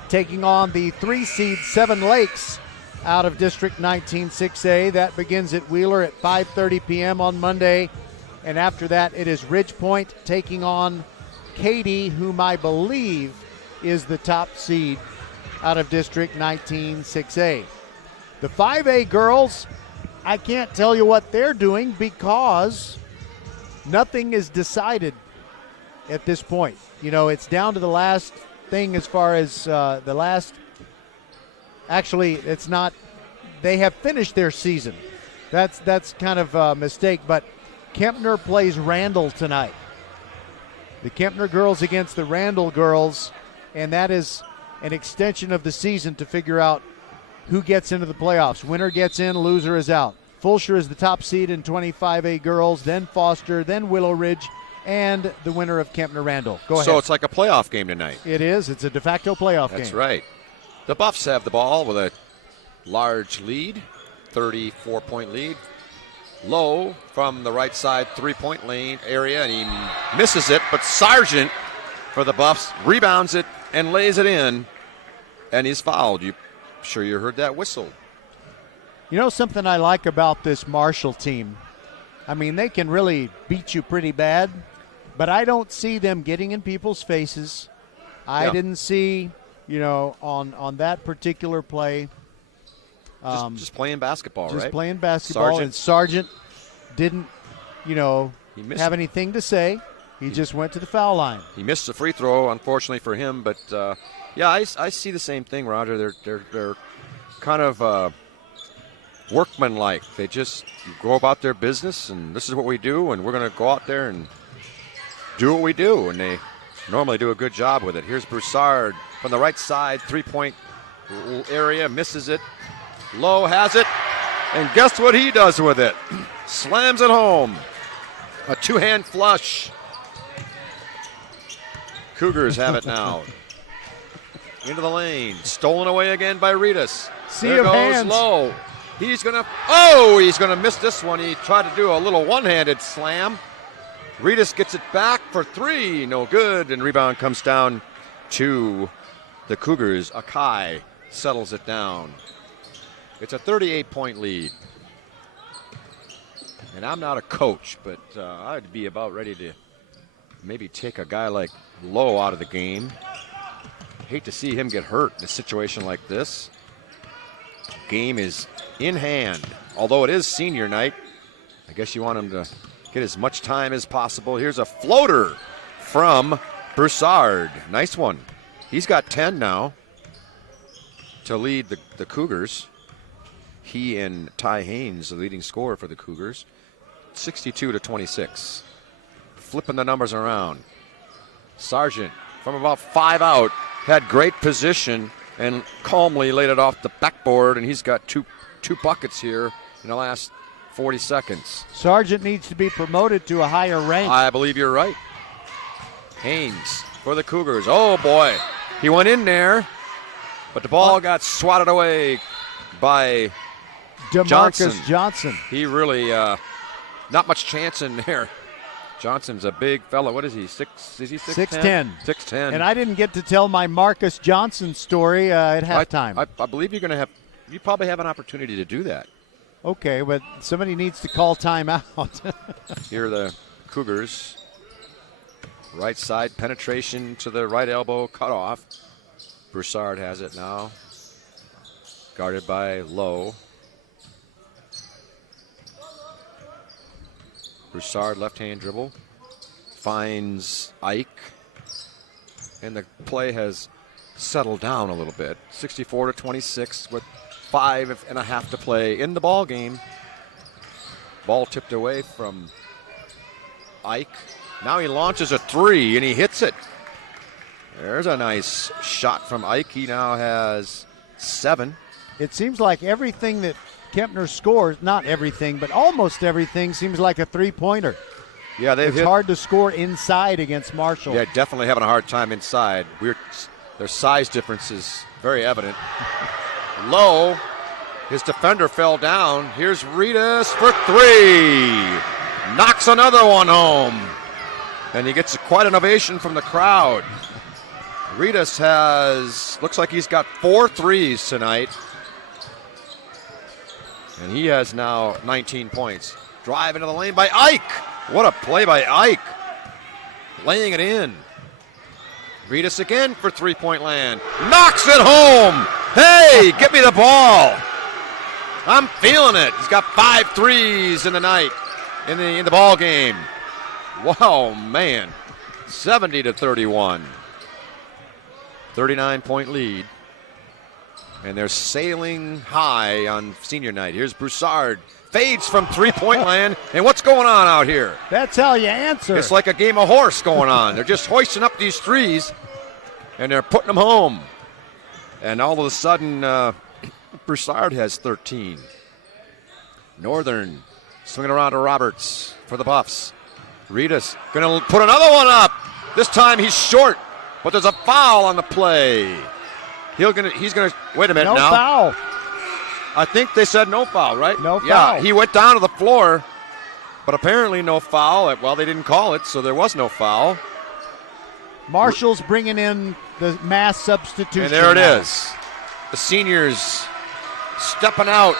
taking on the 3 seed Seven Lakes out of District 19-6A. That begins at Wheeler at 5:30 p.m. on Monday. And after that, it is Ridgepoint taking on Katy, whom I believe is the top seed out of District 19-6A. The 5A girls, I can't tell you what they're doing because nothing is decided at this point. You know, it's down to the last thing as far as the last. Actually, it's not. They have finished their season. That's kind of a mistake. But Kempner plays Randall tonight. The Kempner girls against the Randall girls, and that is an extension of the season to figure out who gets into the playoffs. Winner gets in, loser is out. Fulsher is the top seed in 25A girls, then Foster, then Willow Ridge, and the winner of Kempner-Randall. Go ahead. So it's like a playoff game tonight. It is. It's a de facto playoff game. That's right. The Buffs have the ball with a large lead, 34-point lead. Low from the right side three-point lane area, and he misses it, but Sargent for the Buffs rebounds it and lays it in, and he's fouled. You sure you heard that whistle? You know something I like about this Marshall team? I mean, they can really beat you pretty bad, but I don't see them getting in people's faces. I didn't see, on that particular play. Just playing basketball, right? Just playing basketball, and Sargent didn't, have anything to say. He just went to the foul line. He missed the free throw, unfortunately for him, but I see the same thing, Roger. They're kind of workmanlike. They just go about their business, and this is what we do, and we're going to go out there and do what we do, and they normally do a good job with it. Here's Broussard from the right side, three-point area, misses it. Lowe has it, and guess what he does with it? Slams it home. A two-hand flush. Cougars have it now. Into the lane. Stolen away again by Ritas. There goes hands. Lowe. He's going to miss this one. He tried to do a little one-handed slam. Ritas gets it back for three. No good. And rebound comes down to the Cougars. Akai settles it down. It's a 38-point lead. And I'm not a coach, but I'd be about ready to maybe take a guy like Lowe out of the game. Hate to see him get hurt in a situation like this. Game is in hand. Although it is senior night, I guess you want him to get as much time as possible. Here's a floater from Broussard. Nice one. He's got 10 now to lead the Cougars. He and Ty Haynes, the leading scorer for the Cougars. 62-26. Flipping the numbers around. Sargent from about 5 out had great position and calmly laid it off the backboard, and he's got two buckets here in the last 40 seconds. Sargent needs to be promoted to a higher rank. I believe you're right. Haynes for the Cougars. Oh, boy. He went in there, but the ball got swatted away by DeMarcus Johnson. He really, not much chance in there. Johnson's a big fella. What is he, 6'10"? 6'10". And I didn't get to tell my Marcus Johnson story at halftime. I believe you probably have an opportunity to do that. Okay, but somebody needs to call timeout. Here are the Cougars. Right side penetration to the right elbow, cut off. Broussard has it now. Guarded by Lowe. Broussard left-hand dribble. Finds Ike. And the play has settled down a little bit. 64-26 with 5.5 to play in the ball game. Ball tipped away from Ike. Now he launches a three, and he hits it. There's a nice shot from Ike. He now has 7. It seems like everything that Kempner scores, not everything, but almost everything, seems like a three-pointer. Yeah, it's hard to score inside against Marshall. Yeah, definitely having a hard time inside. Their size difference is very evident. Lowe, his defender fell down. Here's Ritas for 3. Knocks another one home. And he gets quite an ovation from the crowd. Ritas looks like he's got 4 threes tonight. And he has now 19 points. Drive into the lane by Ike. What a play by Ike. Laying it in. Ritas again for three-point land. Knocks it home. Hey, get me the ball. I'm feeling it. He's got 5 threes in the night, in the ball game. Wow, man. 70-31. 39-point lead. And they're sailing high on senior night. Here's Broussard. Fades from three-point land. And what's going on out here? That's how you answer. It's like a game of horse going on. They're just hoisting up these threes, and they're putting them home. And all of a sudden, Broussard has 13. Northern swinging around to Roberts for the Buffs. Rita's going to put another one up. This time he's short, but there's a foul on the play. He's going to wait a minute now. No foul. I think they said no foul, right? No foul. Yeah, he went down to the floor, but apparently no foul. Well, they didn't call it, so there was no foul. Marshall's bringing in the mass substitution. And there it now. is. The seniors stepping out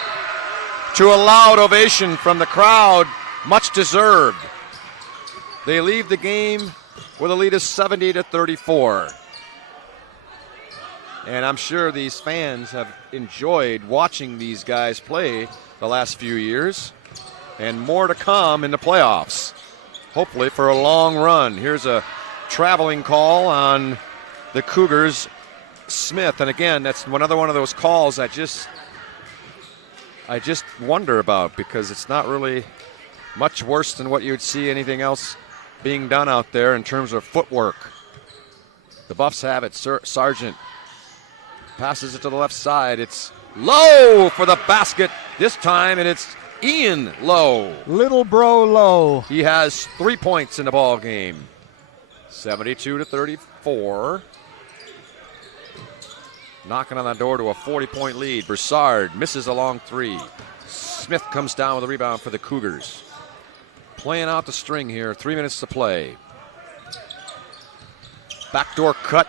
to a loud ovation from the crowd, much deserved. They leave the game with a lead of 70-34. And I'm sure these fans have enjoyed watching these guys play the last few years, and more to come in the playoffs, hopefully for a long run. Here's a traveling call on the Cougars. Smith, and again, that's another one of those calls I just wonder about, because it's not really much worse than what you'd see anything else being done out there in terms of footwork. The Buffs have it. Sargent passes it to the left side. It's Lowe for the basket this time, and it's Ian Lowe. Little bro Lowe. He has 3 points in the ball game. 72-34. Knocking on the door to a 40-point lead. Broussard misses a long three. Smith comes down with a rebound for the Cougars. Playing out the string here. 3 minutes to play. Backdoor cut.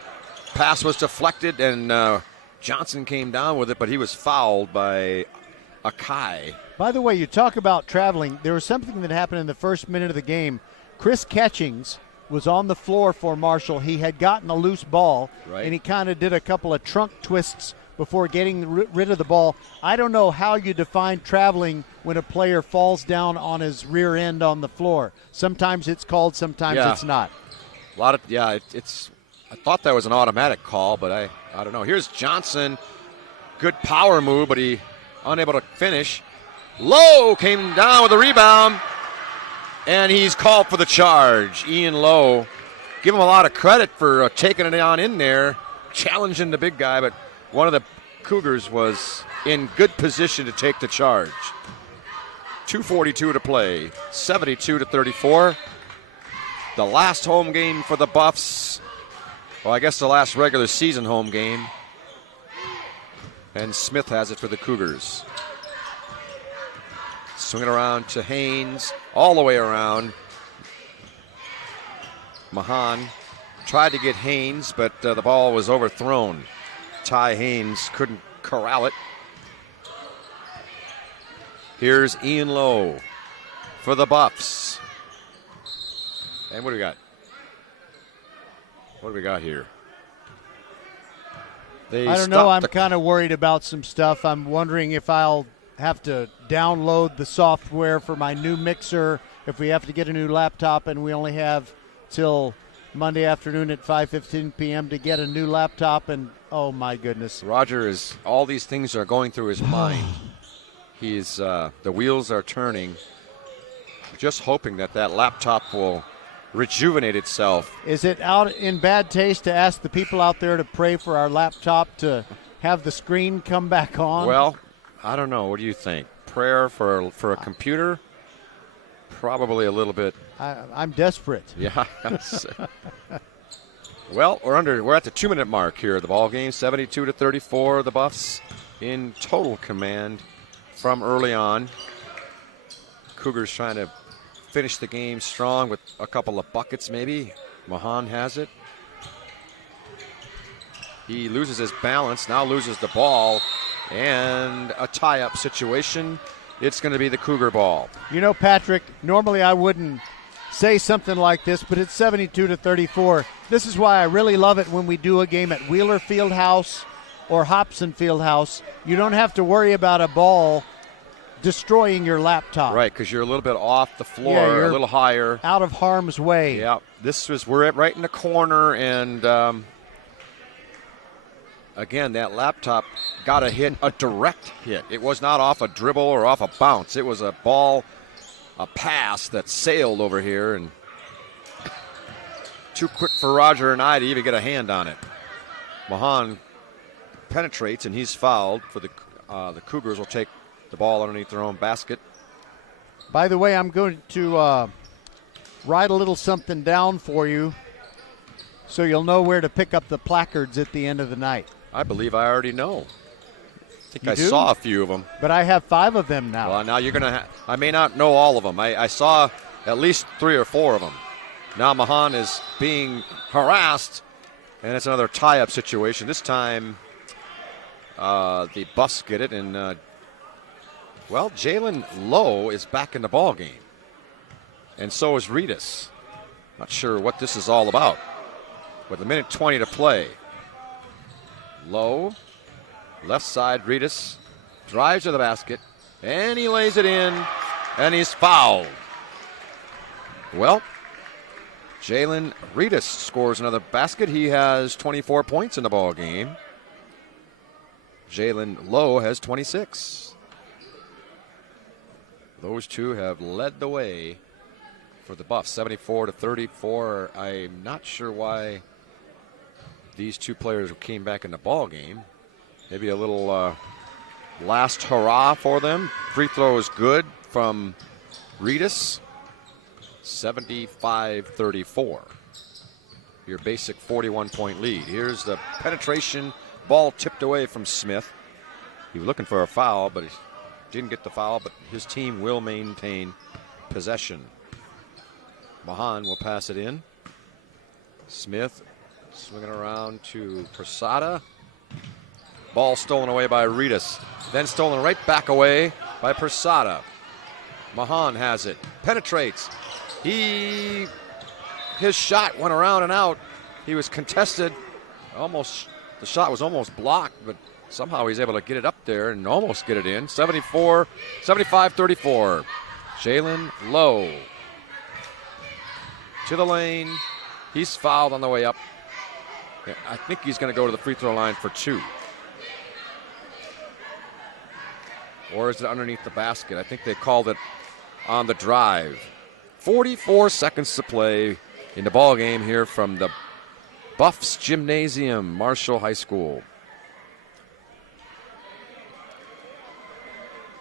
Pass was deflected, and Johnson came down with it, but he was fouled by Akai. By the way, you talk about traveling. There was something that happened in the first minute of the game. Chris Catchings was on the floor for Marshall. He had gotten a loose ball, and he kind of did a couple of trunk twists before getting rid of the ball. I don't know how you define traveling when a player falls down on his rear end on the floor. Sometimes it's called, sometimes it's not. It's. I thought that was an automatic call, but I don't know. Here's Johnson. Good power move, but he unable to finish. Lowe came down with a rebound, and he's called for the charge. Ian Lowe. Give him a lot of credit for taking it on in there, challenging the big guy, but one of the Cougars was in good position to take the charge. 2:42 to play, 72-34. The last home game for the Buffs. Well, I guess the last regular season home game. And Smith has it for the Cougars. Swinging around to Haynes, all the way around. Mahan tried to get Haynes, but the ball was overthrown. Ty Haynes couldn't corral it. Here's Ian Lowe for the Buffs. And what do we got? What do we got here? I don't know. I'm kind of worried about some stuff. I'm wondering if I'll have to download the software for my new mixer, if we have to get a new laptop, and we only have till Monday afternoon at 5:15 p.m. to get a new laptop, and oh my goodness. Roger all these things are going through his mind. He's the wheels are turning, just hoping that laptop will rejuvenate itself. Is it out in bad taste to ask the people out there to pray for our laptop to have the screen come back on? Well, I don't know. What do you think? Prayer for a computer? Probably a little bit. I'm desperate. Yeah. Well, we're at the 2-minute mark here of the ball game. 72-34. The Buffs in total command from early on. Cougars trying to finish the game strong with a couple of buckets maybe. Mahan has it. He loses his balance, now loses the ball, and a tie-up situation. It's going to be the Cougar ball. You know, Patrick, normally I wouldn't say something like this, but it's 72-34. This is why I really love it when we do a game at Wheeler Fieldhouse or Hobson Fieldhouse. You don't have to worry about a ball destroying your laptop. Right, because you're a little bit off the floor, a little higher. Out of harm's way. Yeah, we're right in the corner, and again, that laptop got a hit, a direct hit. It was not off a dribble or off a bounce. It was a ball, a pass that sailed over here, and too quick for Roger and I to even get a hand on it. Mahan penetrates, and he's fouled. For the Cougars will take the ball underneath their own basket. By the way, I'm going to write a little something down for you so you'll know where to pick up the placards at the end of the night. I believe I already know. I think You I do? saw a few of them. But I have 5 of them now. Well, now you're going to I may not know all of them. I saw at least 3 or 4 of them. Now Mahan is being harassed, and it's another tie-up situation. This time the Buffs get it, and, Jalen Lowe is back in the ball game. And so is Reedus. Not sure what this is all about. With 1:20 to play. Lowe, left side, Reedus drives to the basket, and he lays it in, and he's fouled. Well, Jalen Reedus scores another basket. He has 24 points in the ball game. Jalen Lowe has 26. Those two have led the way for the Buffs, 74-34. I'm not sure why these two players came back in the ball game. Maybe a little last hurrah for them. Free throw is good from Reedus. 75-34. Your basic 41-point lead. Here's the penetration. Ball tipped away from Smith. He was looking for a foul, but he didn't get the foul, but his team will maintain possession. Mahan will pass it in. Smith swinging around to Prasada. Ball stolen away by Reedus. Then stolen right back away by Prasada. Mahan has it. Penetrates. His shot went around and out. He was contested. The shot was almost blocked, but somehow he's able to get it up there and almost get it in. 75-34. Jalen Lowe to the lane. He's fouled on the way up. I think he's going to go to the free throw line for 2. Or is it underneath the basket? I think they called it on the drive. 44 seconds to play in the ball game here from the Buffs Gymnasium, Marshall High School.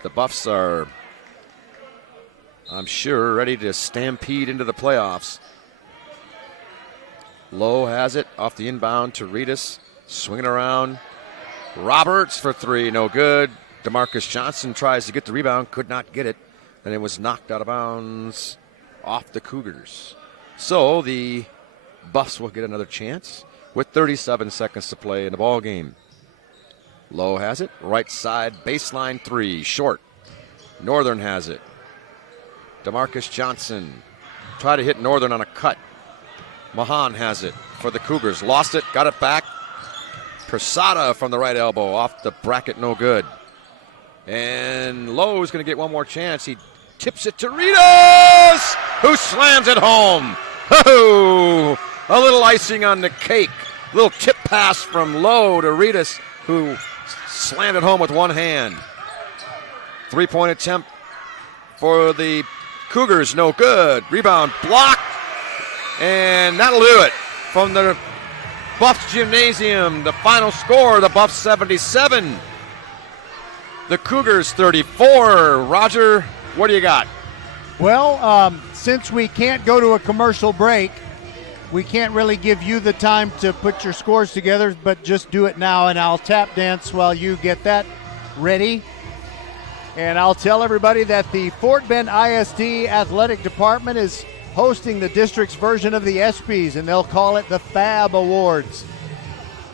The Buffs are, I'm sure, ready to stampede into the playoffs. Lowe has it off the inbound to Reedus. Swinging around. Roberts for 3, no good. DeMarcus Johnson tries to get the rebound, could not get it. And it was knocked out of bounds off the Cougars. So the Buffs will get another chance with 37 seconds to play in the ball game. Lowe has it. Right side, baseline 3, short. Northern has it. DeMarcus Johnson try to hit Northern on a cut. Mahan has it for the Cougars. Lost it, got it back. Prasada from the right elbow off the bracket, no good. And Lowe's going to get one more chance. He tips it to Reedus, who slams it home. Oh, a little icing on the cake. Little tip pass from Lowe to Reedus, who slammed it home with one hand. 3-point attempt for the Cougars, no good. Rebound blocked, and that'll do it. From the Buffs Gymnasium, the final score, the Buffs 77. The Cougars 34. Roger, what do you got? Well, since we can't go to a commercial break, we can't really give you the time to put your scores together, but just do it now, and I'll tap dance while you get that ready. And I'll tell everybody that the Fort Bend ISD Athletic Department is hosting the district's version of the ESPYs, and they'll call it the FAB Awards.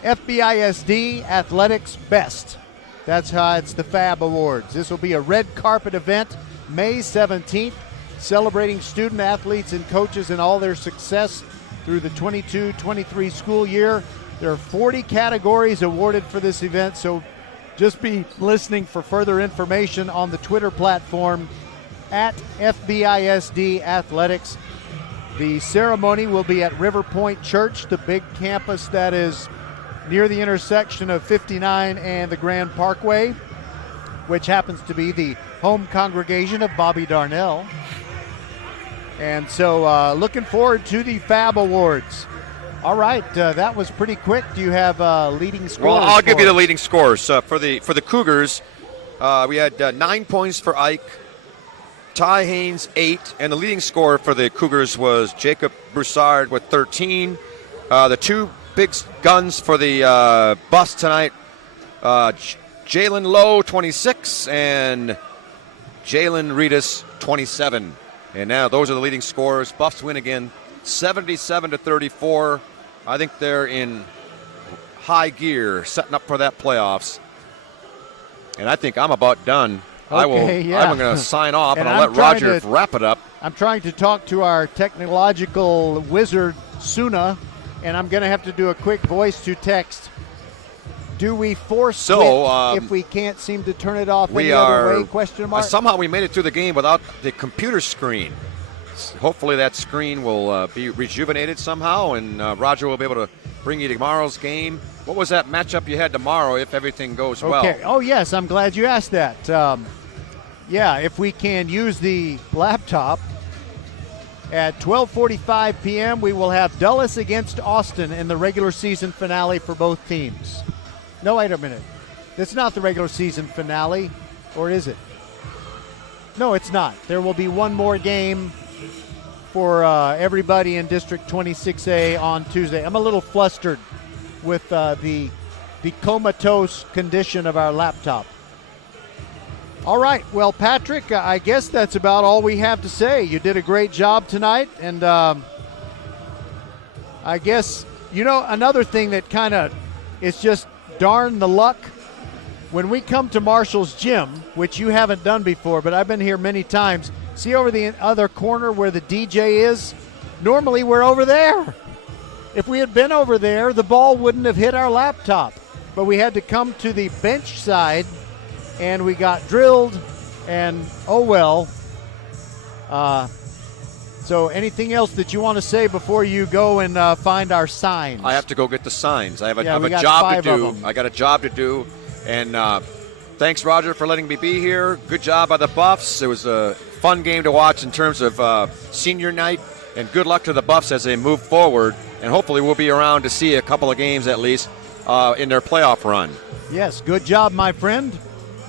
FBISD Athletics Best. That's how it's the FAB Awards. This will be a red carpet event May 17th, celebrating student athletes and coaches and all their success through the 22-23 school year. There are 40 categories awarded for this event, so just be listening for further information on the Twitter platform at FBISD Athletics. The ceremony will be at River Point Church, the big campus that is near the intersection of 59 and the Grand Parkway, which happens to be the home congregation of Bobby Darnell. And so looking forward to the Fab Awards. All right, that was pretty quick. Do you have leading scores? Well, I'll give you the leading scores. For the Cougars, we had 9 points for Ike, Ty Haynes 8, and the leading scorer for the Cougars was Jacob Broussard with 13. The two big guns for the Buffs tonight, Jalen Lowe 26 and Jalen Reedus 27. And now those are the leading scorers. Buffs win again, 77-34. I think they're in high gear, setting up for that playoffs. And I think I'm about done. Okay, I'm going to sign off, and I'll let Roger wrap it up. I'm trying to talk to our technological wizard, Suna, and I'm going to have to do a quick voice to text. Do we force quit if we can't seem to turn it off any other way? Question mark. Somehow we made it through the game without the computer screen. Hopefully that screen will be rejuvenated somehow, and Roger will be able to bring you tomorrow's game. What was that matchup you had tomorrow if everything goes well? Okay. Oh, yes. I'm glad you asked that. Yeah, if we can use the laptop. At 12:45 p.m., we will have Dulles against Austin in the regular season finale for both teams. No, wait a minute. It's not the regular season finale, or is it? No, it's not. There will be one more game for everybody in District 26A on Tuesday. I'm a little flustered with the comatose condition of our laptop. All right. Well, Patrick, I guess that's about all we have to say. You did a great job tonight, and I guess, another thing that kind of is just darn the luck. When we come to Marshall's gym, which you haven't done before, but I've been here many times, see over the other corner where the DJ is? Normally we're over there. If we had been over there, the ball wouldn't have hit our laptop. But we had to come to the bench side, and we got drilled, and oh well. So anything else that you want to say before you go and find our signs? I have to go get the signs. I have a job to do. I got a job to do. And thanks, Roger, for letting me be here. Good job by the Buffs. It was a fun game to watch in terms of senior night. And good luck to the Buffs as they move forward. And hopefully we'll be around to see a couple of games at least in their playoff run. Yes, good job, my friend.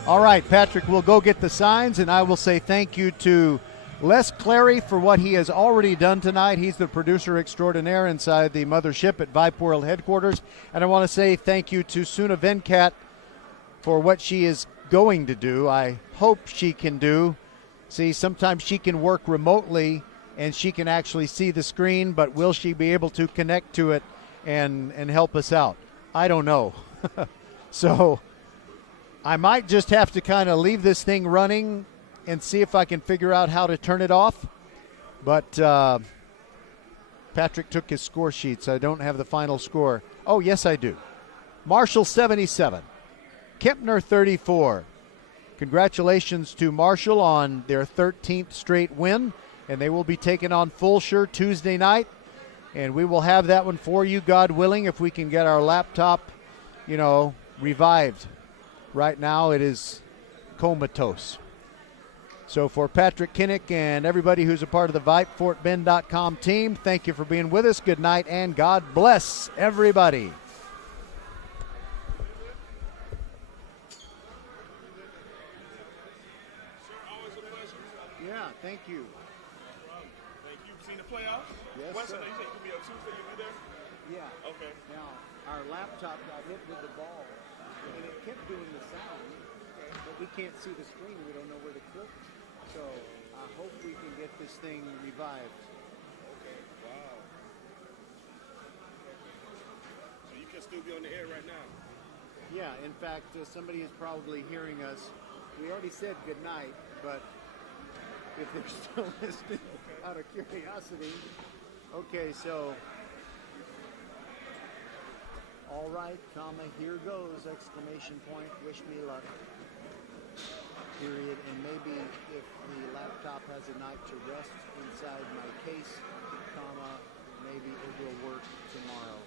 All right, Patrick, we'll go get the signs, and I will say thank you to Les Clary for what he has already done tonight. He's the producer extraordinaire inside the mothership at Vype World headquarters. And I want to say thank you to Suna Venkat for what she is going to do. I hope she can do. See, sometimes she can work remotely and she can actually see the screen, but will she be able to connect to it and help us out? I don't know. So I might just have to kind of leave this thing running and see if I can figure out how to turn it off. But Patrick took his score sheets. I don't have the final score. Oh, yes, I do. Marshall 77. Kempner 34. Congratulations to Marshall on their 13th straight win, and they will be taking on Fulshire Tuesday night, and we will have that one for you, God willing, if we can get our laptop, revived. Right now it is comatose. So for Patrick Kinnick and everybody who's a part of the VypeFortBend.com team, thank you for being with us. Good night, and God bless everybody. Yeah, thank you. Thank you. Seen the playoffs? Yes, Weston, sir. you said you'll be up Tuesday. You'll be there? Yeah. Okay. Now, our laptop got hit with the ball, and it kept doing the sound, but we can't see the screen. We don't know where to click. So I hope we can get this thing revived. Okay. Wow. So you can still be on the air right now? Yeah, in fact, somebody is probably hearing us. We already said good night, but if they're still listening out of curiosity. Okay, so all right, comma, here goes, exclamation point, wish me luck, period. And maybe if the laptop has a night to rest inside my case, comma, maybe it will work tomorrow.